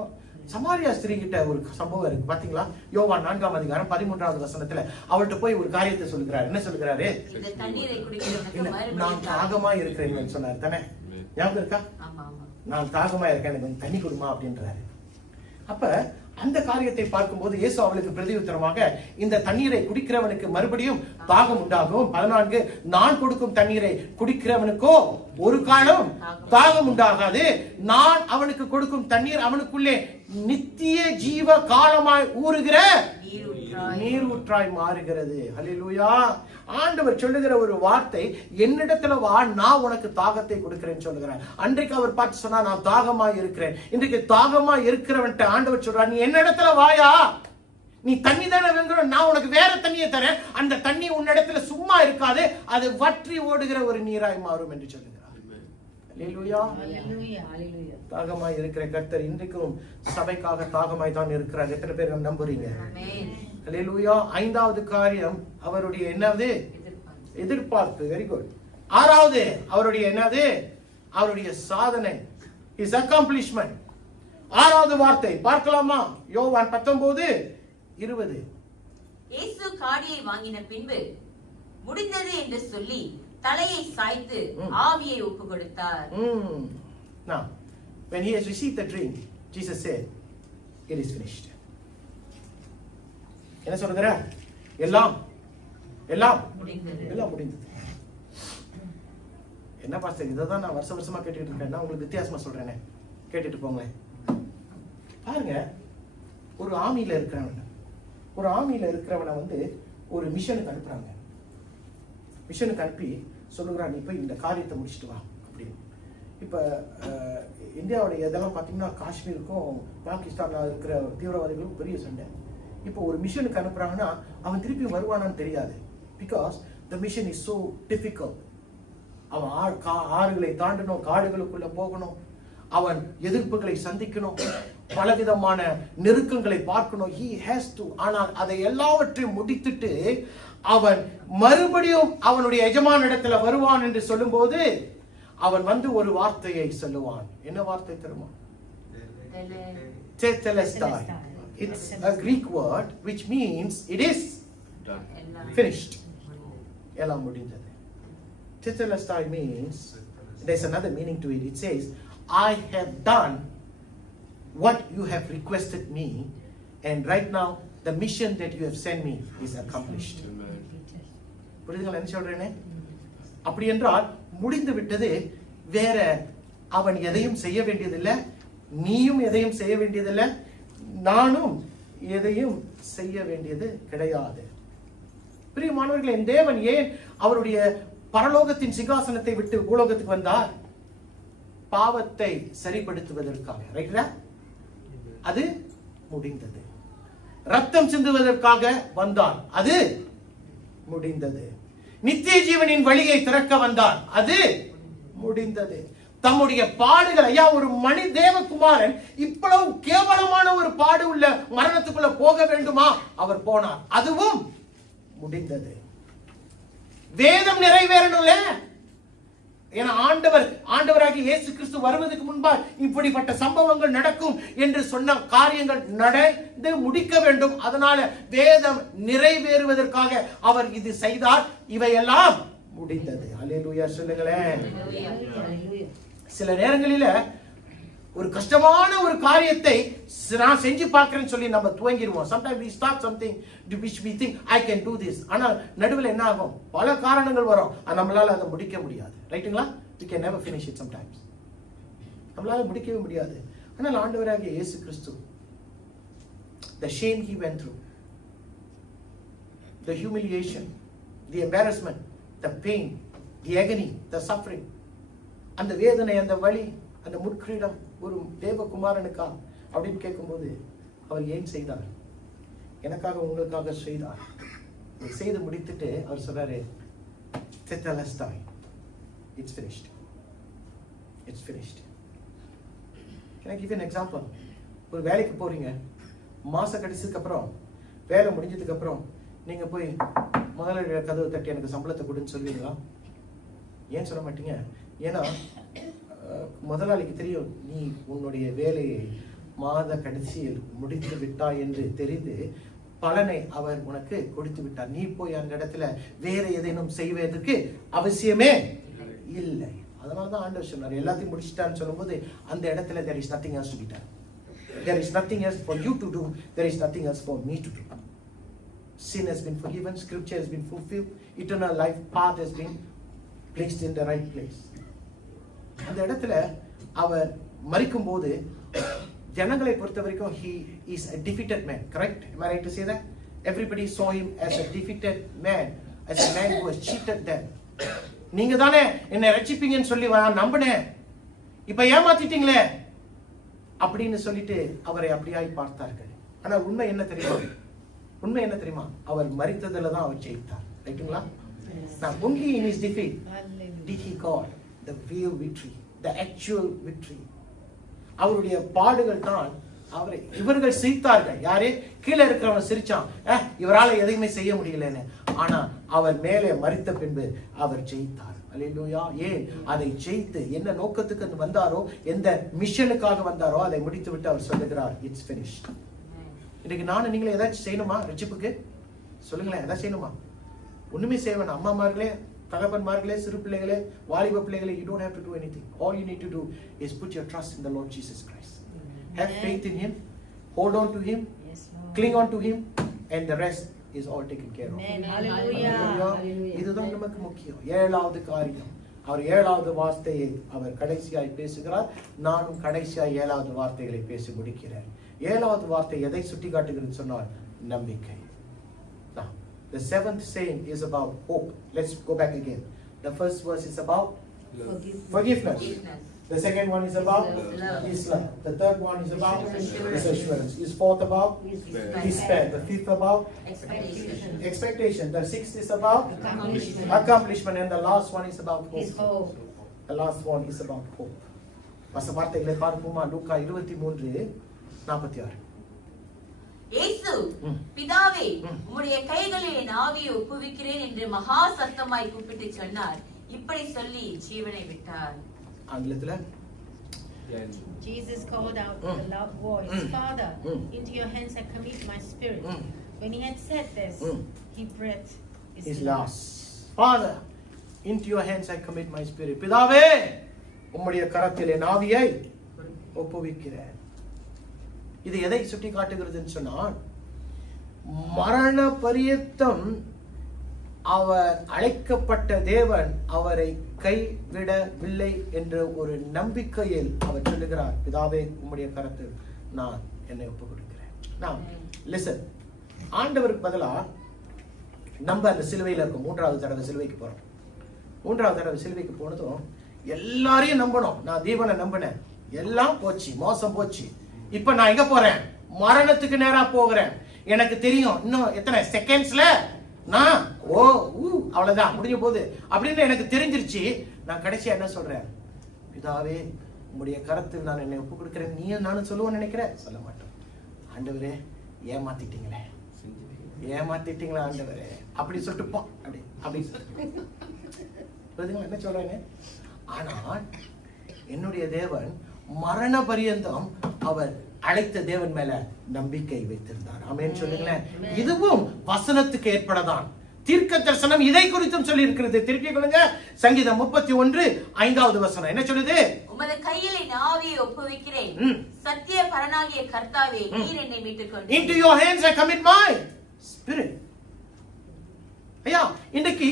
சமாரியா ஸ்திரீ கிட்ட ஒரு சம்பவம் இருக்கு பாத்தீங்களா? யோவான் 4ஆம் அதிகாரம் 13வது வசனத்துல அவள்கிட்ட போய் ஒரு காரியத்தை சொல்லுகிறார். என்ன சொல்லுகிறாரு? இந்த தண்ணீரை குடிக்கிறவனுக்கு நான் தாகமா இருக்கிறேன் சொன்னார் தானே? ஞாபகம் இருக்கா? நான் தாகமா இருக்கேன், எனக்கு தண்ணி கொடுமா அப்படின்றாரு. அப்ப அந்த காரியத்தை பார்க்கும்போது இயேசு அவளுக்கு பிரதியுத்தரமாக, இந்த தண்ணீரை குடிக்கிறவனுக்கு மறுபடியும் தாகம் உண்டாகும். 14, நான் கொடுக்கும் தண்ணீரை குடிக்கிறவனுக்கோ ஒரு காலம் தாகம் உண்டாகாது. நான் அவனுக்கு கொடுக்கும் தண்ணீர் அவனுக்குள்ளே நித்திய ஜீவ காலமாய் ஊறுகிற நீரூற்றாய் மாறுகிறது. அல்லேலூயா. ஆண்டவர் சொல்லுகிற ஒரு வார்த்தை, என்னிடத்துல வா, நான் உனக்கு தாகத்தை கொடுக்கிறேன்னு சொல்லுகிறேன். அன்றைக்கு அவர் பார்த்து சொன்னா, நான் தாகமா இருக்கிறேன். இன்றைக்கு தாகமா இருக்கிறவன்ட்ட ஆண்டவர் சொல்றார், நீ என்னிடத்துல வாயா, நீ தண்ணி தானே வேங்குற, நான் உனக்கு வேற தண்ணியை தரேன். அந்த தண்ணி உன்னிடத்துல சும்மா இருக்காது, அது வற்றி ஓடுகிற ஒரு நீராய் மாறும் என்று சொல்லுகிறார். அல்லேலூயா. தாகமாய் இருக்கிற கர்த்தர் இன்றைக்கும் சபைக்காக தாகமாய் தான் இருக்கிறார். எத்தனை பேர் நம்புறீங்க? அல்லேலூயா. 5வது காரியம் அவருடைய என்னது? எதிர்பார்ப்பு. Very good. 6வது அவருடைய என்னது? அவருடைய சாதனை. his accomplishment. 6வது வார்த்தை பார்க்கலாமா? யோவான் 19:20. இயேசு காடியை வாங்கின பின்பு முடிந்தது என்று சொல்லி தலையை சாய்த்து ஆவியை ஒப்பு கொடுத்தார். Now, when he has received the drink, Jesus said, it is finished. என்ன சொல்றாரு? எல்லாம் முடிந்தது. என்ன பாஸ்டர், இததான் நான் வருஷமா கேட்டுட்டு இருக்கேன், உங்களுக்கு வித்தியாசமா சொல்றேனே, கேட்டுட்டு போங்க. பாருங்க, ஒரு ஆர்மியில இருக்கிறவனை வந்து ஒரு மிஷனுக்கு அனுப்புறாங்க. மிஷனுக்கு அனுப்பி சொல்லுகிறான், நீ போய் இந்த காரியத்தை முடிச்சுட்டு வா அப்படின்னு. இப்ப இந்தியாவுடைய இதெல்லாம் பாத்தீங்கன்னா காஷ்மீருக்கும் பாகிஸ்தான்ல இருக்கிற தீவிரவாதிகளுக்கும் பெரிய சண்டை. இப்போ ஒரு மிஷனுக்கு அனுப்புறாங்கன்னா அவன் திருப்பி வருவானான்னு தெரியாது. Because the mission is so difficult. அவன் ஆறுகளை தாண்டணும், காடுகளுக்குள்ள போகணும், அவன் எதிர்ப்புகளை சந்திக்கணும், பலவிதமான நெருக்கங்களை பார்க்கணும். he has to. ஆனால் அதை எல்லாவற்றையும் முடித்துட்டு அவன் மறுபடியும் அவனுடைய எஜமான இடத்துல வருவான் என்று சொல்லும் போது அவன் வந்து ஒரு வார்த்தையை சொல்லுவான். என்ன வார்த்தை தெரியுமா? Tetelestai. It's a Greek word which means it is finished. எல்லாம் முடிந்தது. Tetelestai means, there's another meaning to it. It says, I have done what you have requested me, and right now the mission that you have sent me is accomplished. புரியுதுங்களா என்ன சொல்றேனே? அப்படி என்றால் முடிந்து விட்டது. வேற அவன் எதையும் செய்ய வேண்டியதில்லை, நீயும் எதையும் செய்ய வேண்டியதில்லை, நானும் எதையும் செய்ய வேண்டியது கிடையாது. பிரியமானவர்களே, என் தேவன் ஏன் அவருடைய பரலோகத்தின் சிங்காசனத்தை விட்டு பூலோகத்துக்கு வந்தார்? பாவத்தை சரிப்படுத்துவதற்காக. ரைட்டா? அது முடிந்தது. ரத்தம் சிந்துவதற்காக வந்தார், அது முடிந்தது. நித்திய ஜீவனின் வழியை திறக்க வந்தார், அது முடிந்தது. தம்முடைய பாடுகள், ஐயா, ஒரு மணி தேவகுமாரன் இவ்வளவு கேவலமான ஒரு பாடு உள்ள மரணத்துக்குள்ள போக வேண்டுமா? அவர் போனார், அதுவும் முடிந்தது. வேதம் நிறைவேறணும்ல. ஏன்னா ஆண்டவராகிய இயேசு கிறிஸ்து வருவதற்கு முன்பாக இப்படிப்பட்ட சம்பவங்கள் நடக்கும் என்று சொன்ன காரியங்கள் நடந்து முடிக்க வேண்டும். அதனால வேதம் நிறைவேறுவதற்காக அவர் இது செய்தார். இவையெல்லாம் முடிந்தது. அல்லேலூயா சொல்லுங்களேன். சில நேரங்களில ஒரு கஷ்டமான ஒரு காரியத்தை நான் செஞ்சு பார்க்கிறேன்னு சொல்லி நம்ம துவங்கிடுவோம். Sometimes we start something which we think I can do this. ஆனால் நடுவில் என்ன ஆகும்? பல காரணங்கள் வரும், நம்மளால அதை முடிக்க முடியாது. ரைட்டுங்களா? We can never finish it sometimes. நம்மளால முடிக்கவே முடியாது. ஆனால் ஆண்டவராகிய இயேசு கிறிஸ்து, the shame he went through, the humiliation, the embarrassment, the pain, the agony, the suffering, அந்த வேதனை, அந்த வலி, அந்த முட்கிரீடம் ஒரு தேவகுமாரனுக்கா அப்படின்னு கேட்கும்போது அவர் ஏன் செய்தார்? எனக்காக உங்களுக்காக செய்தார். செய்து முடித்துட்டு அவர் சொல்றாரு, Tetelestai. It's finished. It's finished. Can I give you an example? ஒரு வேலைக்கு போறீங்க, மாச கடைசிக்கு அப்புறம் வேலை முடிஞ்சதுக்கு அப்புறம் நீங்க போய் முதலாளி கதவு தட்டி எனக்கு சம்பளத்தை கொடுன்னு சொல்லுவீங்களா? ஏன் சொல்ல மாட்டீங்க? ஏன்னா முதலாளிக்கு தெரியும் நீ உன்னுடைய வேலையை மாத கடைசியில் முடித்து விட்டாய் என்று தெரிந்து பலனை அவர் உனக்கு கொடுத்து விட்டார். நீ போய் அந்த இடத்துல வேற ஏதேனும் செய்வதற்கு அவசியமே இல்லை. அதனாலதான் ஆண்டவர் சொன்னார், எல்லாத்தையும் முடிச்சிட்டான்னு சொல்லும்போது அந்த இடத்துல there is nothing else to be done. There is nothing else for you to do. There is nothing else for me to do. Sin has been forgiven, scripture has been fulfilled, eternal life path has been placed in the right place. அந்த இடத்துல அவர் மரிக்கும் போது ஜனங்களை பொறுத்த வரைக்கும் he is a defeated man, correct? Am I right to say that? Everybody saw him as a defeated man, as a man who has cheated them. நீங்க தானே என்னை ரட்சிப்பீங்கன்னு சொல்லி நம்பினேன், இப்ப ஏமாத்திட்டீங்களே அப்படின்னு சொல்லிட்டு அவரை அப்படியாய் பார்த்தார்கள். ஆனா உண்மை என்ன தெரியுமா? உண்மை என்ன தெரியுமா? அவர் மரித்ததுல தான் அவர் ஜெயித்தார். ரைட்டுங்களா? Now only in his defeat did he got the real victory, the actual victory. அவருடைய பாடுகள் தான் அவரை இவர்கள் சிரித்தார்கள். யாரே கீழே இருக்கிறவன் சிரிச்சான், இவரால எதையுமே செய்ய முடியலன்னு. ஆனா அவர் மேலே மரித்த பின்பு அவர் ஜெயித்தார். அல்லேலூயா. ஏன் அதை ஜெயித்து என்ன நோக்கத்துக்கு வந்தாரோ, எந்த மிஷனுக்காக வந்தாரோ அதை முடித்து விட்டு அவர் சொல்லுகிறார், இட்ஸ் finished. இன்னைக்கு நானும் நீங்களே ஏதாச்சும் செய்யணுமா? ரட்சிப்புக்கு சொல்லுங்களேன், ஏதாவது செய்யணுமா? ஒண்ணுமே செய்வேன். அம்மாமார்களே, தகப்பன்மார்களே, சிறு பிள்ளைகளே, வாலிப பிள்ளைகளே, you don't have to do anything. All you need to do is put your trust in the Lord Jesus Christ. Have faith in him, hold on to him, cling on to him, and the rest is all taken care of. Hallelujah. இதுதான் நமக்கு முக்கியம். ஏழாவது காரியம், அவர் ஏழாவது வார்த்தையை அவர் கடைசியாய் பேசுகிறார். நானும் கடைசியாய் ஏழாவது வார்த்தைகளை பேசி முடிக்கிறேன். ஏழாவது வார்த்தை எதை சுட்டி காட்டுகிறது சொன்னால் நம்பிக்கை. The seventh saying is about hope. Let's go back again. The first verse is about forgiveness. The second one is about his love. The third one is about his assurance. His fourth about despair. The fifth about expectation. The sixth is about accomplishment. And the last one is about hope. The last one is about hope. வார்த்தைகளை பார்ப்போமா? லூக்கா 23:46. இயேசு, பிதாவே, உம்முடைய கைகளில் என் ஆவியை ஒப்புவிக்கிறேன் என்று மகா சத்தமாய் கூப்பிட்டு சொன்னார். இப்படி சொல்லி ஜீவனை விட்டார். ஆங்கிலத்துல Jesus called out with a loud voice, Father, into your hands I commit my spirit. When he had said this, he breathed his last. Father, into your hands I commit my spirit. பிதாவே, உம்முடைய கரத்தில் என் ஆவியை ஒப்புவிக்கிறேன். இது எதை சுட்டி காட்டுகிறதுன்னு சொன்னால், மரண பரியந்தம் அவர் அழைக்கப்பட்ட தேவன் அவரை கைவிடவில்லை என்ற ஒரு நம்பிக்கையில் அவர் சொல்லுகிறார், பிதாவே உம்முடைய கரத்தில் நான் என்னை ஒப்புக் கொடுக்கிறேன். நான் லிசன், ஆண்டவருக்கு பதிலா நம்ம அந்த சிலுவையில் இருக்கும். மூன்றாவது தடவை சிலுவைக்கு போறோம். மூன்றாவது தடவை சிலுவைக்கு போனதும் எல்லாரையும் நம்பணும். நான் தேவனை நம்பினேன், எல்லாம் போச்சு, மோசம் போச்சு. இப்ப நான் எங்க போறேன்? மரணத்துக்கு நேரா போகிறேன். எனக்கு தெரியும் இன்னும் எத்தனை செகண்ட்ஸ்ல நான் அவ்வளவுதான் முடிஞ்ச போது அப்படின்னு எனக்கு தெரிஞ்சிருச்சு. நான் கடைசியா என்ன சொல்றேன்? பிதாவே உங்களுடைய கரத்தில் நான் என்னை ஒப்பு கொடுக்கிறேன். நீ நானும் சொல்லுவேன்னு நினைக்கிறேன், சொல்ல மாட்டேன். ஆண்டவரே ஏமாத்திட்டீங்களே, ஏமாத்திட்டீங்களா ஆண்டவரே அப்படி சொல்லிட்டு போ, அப்படி அப்படி என்ன சொல்றேன்னு. ஆனால் என்னுடைய தேவன் மரண பரியந்தம் அவர் அழைத்த தேவன் மேல நம்பிக்கை வைத்திருந்தார். ஆமென் சொல்லுங்களேன். இதுவும் வசனத்துக்கு ஏற்படதான். தீர்க்க தரிசனம் இதை குறித்தும் சொல்லி இருக்கிறது. திருப்பி கொள்ளுங்க, சங்கீதம் 31:5 வசனம் என்ன சொல்லுது? உமது கையில் என் ஆவியை ஒப்புவிக்கிறேன், சத்திய பரனாகிய கர்த்தாவே நீர் என்னை மீட்டுக் கொண்டீர். Into your hands I commit my spirit. ஐயா, இன்னைக்கு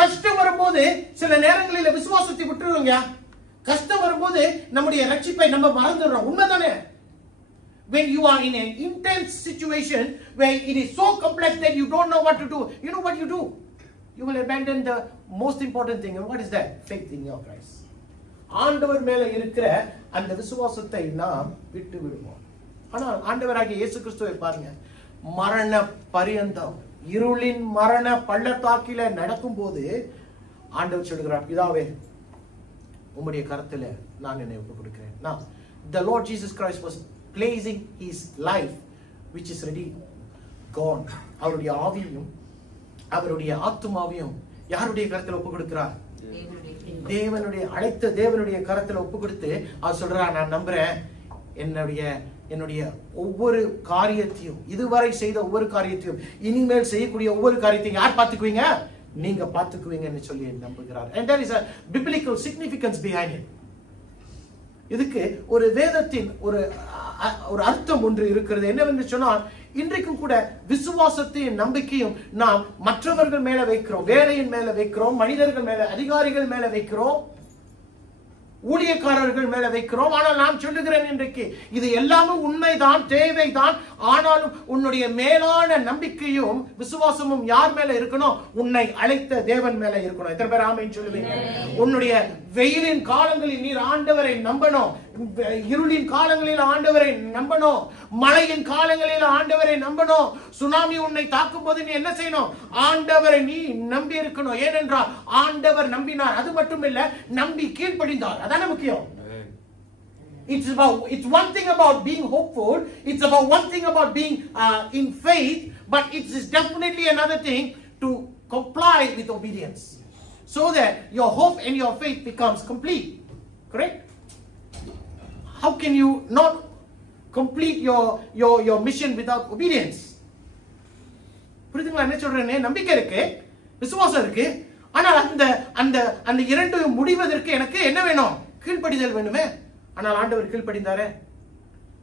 கஷ்டம் வரும்போது சில நேரங்களில் விசுவாசத்தை விட்டுருவீங்க. கஷ்டம் வரும்போது நம்முடைய ரட்சிப்பை நம்ம மறந்துடுறோம். உண்மைதானே? When you are in an intense situation where it is so complex that you don't know what to do, you know what you do? You will abandon the most important thing. And what is that? Faith in your Christ. ஆண்டவர் மேல இருக்கிற அந்த விசுவாசத்தை நாம் விட்டு விடுவோம். ஆனால் ஆண்டவராகிய இயேசு கிறிஸ்துவை பாருங்க, மரண பரியந்தம் இருளின் மரண பள்ளத்தாக்கில நடக்கும் போது ஆண்டவர் சொல்கிறார், பிதாவே உம்முடைய கரத்துல நான் என்னை ஒப்புக் கொடுக்கிறேன். Now the Lord Jesus Christ was placing his life which is ready gone. அவருடைய ஆவியும் அவருடைய ஆத்துமாவையும் யாருடைய கரத்துல ஒப்புக் கொடுக்கிறார்? தேவனுடைய அழைத்த தேவனுடைய கரத்துல ஒப்புக் கொடுத்து அவர் சொல்றார், நான் நம்புறேன் என்னுடைய ஒவ்வொரு காரியத்தையும், இதுவரை செய்த ஒவ்வொரு காரியத்தையும், இனிமேல் செய்யக்கூடிய ஒவ்வொரு காரியத்தையும் யார் பார்த்துக்குவீங்க? நீங்க பார்த்துக்குவீங்கன்னு சொல்லி நம்புகிறார். And there is a biblical significance behind it. இதுக்கு ஒரு வேதத்தின் ஒரு அர்த்தம் ஒன்று இருக்கிறது. என்னவென்று சொன்னால், இன்றைக்கும் கூட விசுவாசத்தையும் நம்பிக்கையும் நாம் மற்றவர்கள் மேல வைக்கிறோம், வேலையின் மேல வைக்கிறோம், மனிதர்கள் மேல, அதிகாரிகள் மேல வைக்கிறோம், ஊழியக்காரர்கள் மேல வைக்கிறோம். ஆனால் நான் சொல்லுகிறேன், இன்றைக்கு இது எல்லாமே உண்மைதான், தேவைதான். ஆனாலும் உன்னுடைய மேலான நம்பிக்கையும் விசுவாசமும் யார் மேல இருக்கணும்? உன்னை அழைத்த தேவன் மேல இருக்கணும். எத்தனை பேர் ஆமென் சொல்லுவீங்க? உன்னுடைய வெயிலின் காலங்களில் நீர் ஆண்டவரை நம்பணும், இருளின் காலங்களில் ஆண்டவரை நம்பணும், மழையின் காலங்களில் ஆண்டவரை நம்பணும். சுனாமி உன்னை தாக்கும் போது நீ என்ன செய்யணும்? ஆண்டவரை நீ நம்பி இருக்கணும். ஏனென்றால் ஆண்டவர் நம்பினார், அது மட்டும் இல்ல, நம்பி கீழ்ப்படிந்தார். அதான முக்கியம். It's one thing about being hopeful, it's about one thing about being in faith, but it is definitely another thing to comply with obedience, so that your hope and your faith becomes complete. Correct? How can you not complete your mission without obedience? புரியுதுங்களா என்ன சொல்றேன்னு? நம்பிக்கை இருக்கு, விசுவாசம் இருக்கு, ஆனால் அந்த இரண்டு முடிவதற்கு எனக்கு என்ன வேணும்? கீழ்ப்படிதல் வேணுமே. ஆனால் ஆண்டவர் கீழ்ப்படிந்தாரே,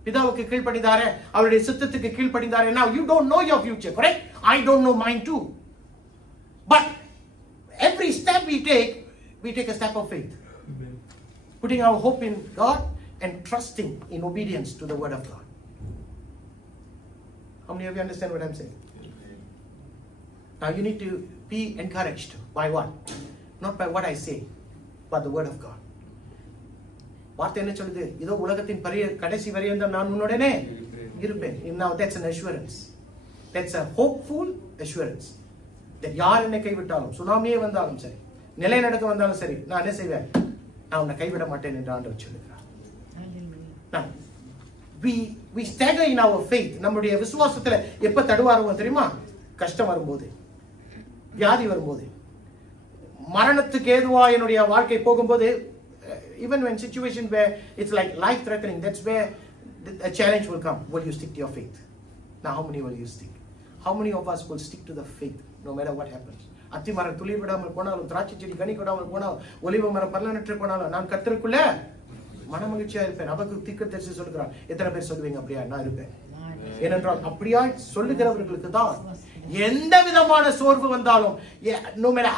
பிதாவுக்கு கீழ்ப்படிந்தாரே, அவருடைய சித்தத்துக்கு கீழ்ப்படிந்தாரே. Now you don't know your future, correct? I don't know mine too. But every step we take a step of faith. Putting our hope in God and trusting in obedience to the word of God. How many of you understand what I'm saying? Now you need to be encouraged by what? Not by what I say, but the word of God. வார்த்தை என்ன சொல்லுது? இதோ உலகத்தின் கடைசி வரையந்த நான் உன்னுடனே இருப்பேன். Now that's an assurance. That's a hopeful assurance. That யார் என்னை கைவிட்டாலும், சுனாமியே வந்தாலும் சரி, நிலநடுக்க வந்தாலும் சரி, நான் என்ன செய்வேன்? நான் உன்னை கைவிட மாட்டேன் என்று ஆண்டவர் சொல்லுகிறார். Now we stagger in our faith. நம்முடைய விசுவாசத்துல எப்ப தடுவாருவோம் தெரியுமா? கஷ்டம் வரும்போது, வியாதி வரும்போது, மரணத்துக்கு ஏதுவா என்னுடைய வாழ்க்கை போகும்போது, even when situation where it's like life threatening, that's where a challenge will come. Will you stick to your faith? Now how many will you stick? How many of us will stick to the faith no matter what happens? அத்தி மரம் துளிர் விடாமல் போனாலும், திராட்சை செடி கனி கொடாமல் போனாலும், ஒலிவ மரம் பலனற்று போனாலும், நான் கர்த்தருக்குள்ள மனமகிழ்ச்சியா இருப்பேன். நமக்கு தீர்க்கதரிசி சொல்கிறார். எத்தனை பேர் சொல்லுவீங்க அப்படியா? நான் இருப்பேன். ஏனென்றால் அப்படியா சொல்லுகிறவர்களுக்கு தான் எந்த விதமான சோர்வு வந்தாலும், no matter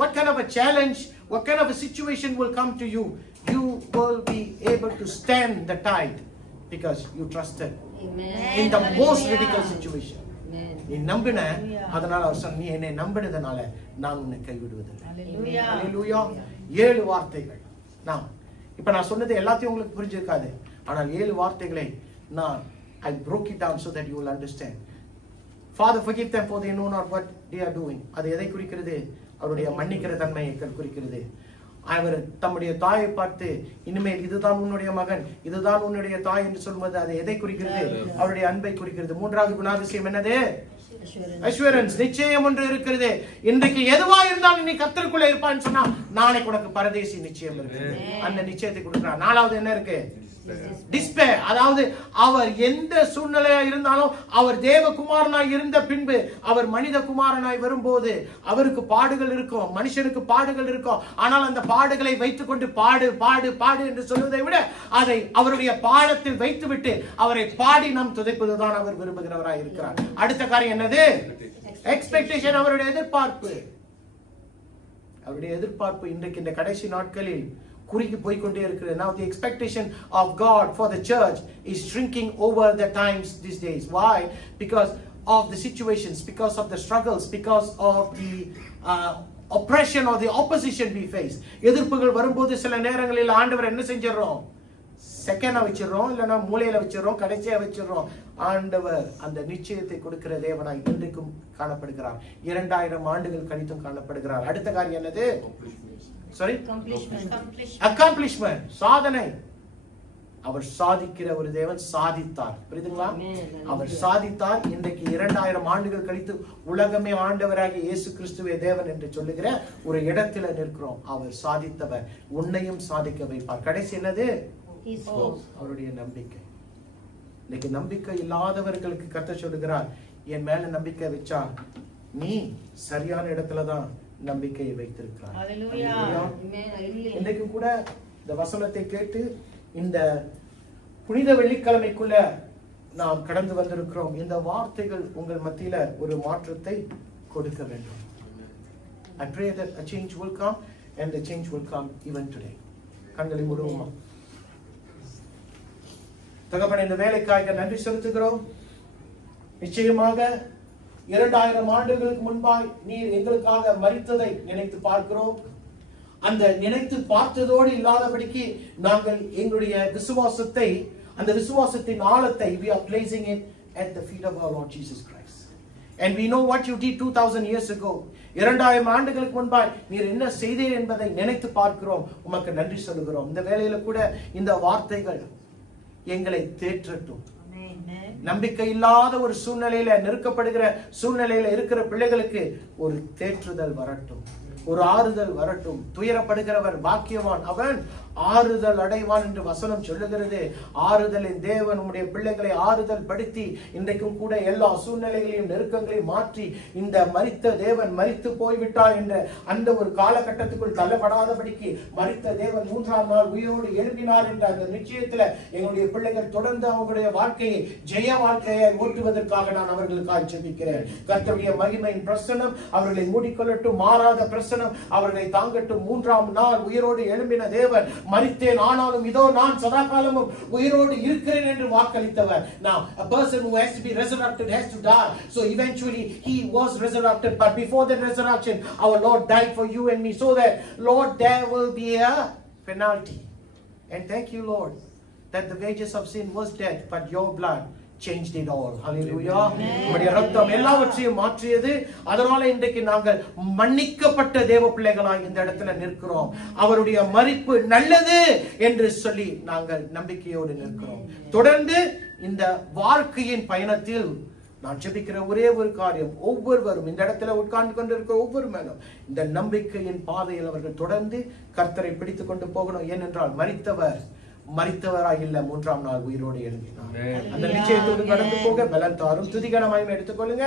what kind of a challenge, what kind of a situation will come to you, you will be able to stand the tide because you trusted. Amen. In the most critical situation. நீ நம்பின, அதனால அவர் சொன்ன, நீ என்னை நம்பினதனால நான் உன்னை கைவிடுவதில்லை. ஹல்லேலூயா. ஹல்லேலூயா. 7 வார்த்தைகள். இப்ப நான் சொன்னது எல்லாத்தையும் உங்களுக்கு புரிஞ்சிருக்காது, ஆனால் 7 வார்த்தைகளை I broke it down so that you will understand. Father, forgive them for they know not what they are doing. அது எதை குறிக்கிறது? அவருடைய மன்னிக்கிற தன்மையை குறிக்கிறது. அவர் தம்முடைய தாயை பார்த்து, இனிமேல் இதுதான் உன்னுடைய மகன், இதுதான் உன்னுடைய தாய் என்று சொல்வது அது எதை குறிக்கிறது? அவருடைய அன்பை குறிக்கிறது. மூன்றாவது குணாதிசயம் என்னது? அஷூரன்ஸ், நிச்சயம் ஒன்று இருக்கிறது. இன்றைக்கு எதுவா இருந்தாலும் நீ கர்த்தருக்குள்ள இருப்பான்னு சொன்னா, நாளைக்கு உனக்கு பரதேசி நிச்சயம் இருக்கு. அந்த நிச்சயத்தை கொடுக்கிறார். 4வது என்ன இருக்கு? டிஸ்பேர். அதாவது அவர் எந்த சூழ்நிலையா இருந்தாலும், அவர் தேவகுமாரனாய் இருந்த பின்பு அவர் மனித குமாரனாய் வரும்போது அவருக்கு பாடுகள் இருக்கும், மனுஷனுக்கு பாடுகள் இருக்கும். ஆனால் அந்த பாடுகளை வைத்துக் கொண்டு பாடு பாடு பாடு என்று சொல்வதை விட, அதை அவருடைய பாடத்தில் வைத்துவிட்டு அவரை பாடி நாம் துதைப்பதுதான் அவர் விரும்புகிறவராய் இருக்கிறார். அடுத்த காரியம் என்னது? எக்ஸ்பெக்டேஷன். அவருடைய எதிர்பார்ப்பு. அவருடைய எதிர்பார்ப்பு இன்றைக்கு இந்த கடைசி நாட்களில் குறுகி போய்க்கொண்டே இருக்கிறது. Now the expectation of God for the church is shrinking over the times these days. Why? Because of the situations, because of the struggles, because of the oppression or the opposition we face, எதிர்ப்புகள் வரும்போது சில நேரங்களில் ஆண்டவர் என்ன செஞ்சிரோம்? செகண்டா வச்சிரோம், இல்லனா மூலையில வச்சிரோம், கடைசியா வச்சிரோம். ஆண்டவர் அந்த நிச்சயத்தை கொடுக்கிற தேவனாய் இன்றைக்கும் காணப்படுகிறார். 2000 ஆண்டுகள் கழித்தும் காணப்படுகிறார். அடுத்த காரியம் என்னது? சாரி, accomplishment, சாதனை. அவர் சாதிக்கிற ஒரு தேவன், சாதித்தார். புரியுதுங்களா? அவர் சாதித்தார். இன்றைக்கு 2000 ஆண்டுகள் கழித்து உலகமே ஆண்டவராகிய இயேசு கிறிஸ்துவே தேவன் என்று சொல்லுகிற ஒரு இடத்துல நிற்கிறோம். அவர் சாதித்தவர், உன்னையும் சாதிக்க வைப்பார். கடைசி என்னது? அவருடைய நம்பிக்கை. இன்னைக்கு நம்பிக்கை இல்லாதவர்களுக்கு கர்த்தர் சொல்லுகிறார், என் மேல நம்பிக்கை வச்சா நீ சரியான இடத்துலதான் நம்பிக்கையை வைத்திருக்கிறார். இன்னைக்கு கூட இந்த வசனத்தை கேட்டு இந்த புனித வெள்ளிக்கிழமைக்குள்ள நாம் கடந்து வந்திருக்கிறோம். இந்த வார்த்தைகள் உங்கள் மத்தியில ஒரு மாற்றத்தை கொடுக்க வேண்டும். I pray that a change will come and the change will come even today. கண்களை மூடுவோமா? தகப்பனே, இந்த வேலைக்காக நன்றி செலுத்துகிறோம். நிச்சயமாக 2000 ஆண்டுகளுக்கு முன்பாய் நீர் எங்களுக்காக மரித்ததை நினைத்து பார்க்கிறோம். அந்த நினைத்து பார்த்ததோடு இல்லாதபடிக்கு நாங்கள் எங்களுடைய விசுவாசத்தை, அந்த விசுவாசத்தின் ஆழத்தை we are placing it at the feet of our Lord Jesus Christ. And we know what you did 2000 years ago. 2000 ஆண்டுகளுக்கு முன்பாய் நீர் என்ன செய்தீர் என்பதை நினைத்து பார்க்கிறோம். உமக்கு நன்றி சொல்லுகிறோம். இந்த வேளையில கூட இந்த வார்த்தைகள் எங்களை தேற்றட்டும். நம்பிக்கை இல்லாத ஒரு சூழ்நிலையில, நெருக்கப்படுகிற சூழ்நிலையில இருக்கிற பிள்ளைகளுக்கு ஒரு தேற்றுதல் வரட்டும், ஒரு ஆறுதல் வரட்டும். துயரப்படுகிறவர் பாக்கியவான், அவன் ஆறுதல் அடைவான் என்று வசனம் சொல்லுகிறது. ஆறுதலின் தேவன் உம்முடைய பிள்ளைகளை ஆறுதல் படுத்தி இன்றைக்கும் கூட எல்லா சூழ்நிலைகளையும் நெருக்கங்களையும் மாற்றி இந்த மரித்த தேவன் மரித்து போய்விட்டார் என்ற அந்த ஒரு காலகட்டத்துக்குள் தள்ளப்படாதபடிக்கு மரித்த தேவன் 3ஆம் நாள் உயிரோடு எழுப்பினார் என்ற அந்த நிச்சயத்துல எங்களுடைய பிள்ளைகள் தொடர்ந்து அவங்களுடைய வாழ்க்கையை ஜெய வாழ்க்கையை ஓட்டுவதற்காக நான் அவர்களுக்காக ஜெபிக்கிறேன். கர்த்தருடைய மகிமையின் பிரசன்னம் அவர்களை மூடிக்கொள்ளட்டும். மாறாத பிரசன்னம் அவர்களை தாங்கட்டும். 3ஆம் நாள் உயிரோடு எழும்பின தேவன், மரித்தேன் ஆனாலும் இதோ நான் சதா காலமும் உயிரோடு இருக்கிறேன் என்று வாக்களித்தவர். Now a person who has to be resurrected has to die. So eventually he was resurrected, but before the resurrection our Lord died for you and me, so that Lord there will be a penalty. And thank you Lord that the wages of sin was death, but your blood changed it all. Hallelujah. உம்முடைய இரத்தம் எல்லாவற்றையும் மாற்றியது. அதனால இன்றைக்கு நாங்கள் மன்னிக்கப்பட்ட தேவ பிள்ளைகளாய் இந்த இடத்துல நிற்கிறோம். அவருடைய மரிப்பு நல்லது என்று சொல்லி நாங்கள் நம்பிக்கையோடு நிற்கிறோம். தொடர்ந்து இந்த வாழ்க்கையின் பயணத்தில் நான் ஜெபிக்கிற ஒரே ஒரு காரியம், ஒவ்வொருவரும் இந்த இடத்துல உட்கார்ந்து கொண்டிருக்கிற ஒவ்வொரு மேலும் இந்த நம்பிக்கையின் பாதையில் அவர்கள் தொடர்ந்து கர்த்தரை பிடித்துக் கொண்டு போகணும். ஏனென்றால் மரித்தவராய் இல்ல, 3ஆம் நாள் உயிரோடு எழுந்தினார். அந்த நிச்சயத்தோடு கடந்து போக பலன் தாரும். துதிகனமாயும் எடுத்துக்கொள்ளுங்க.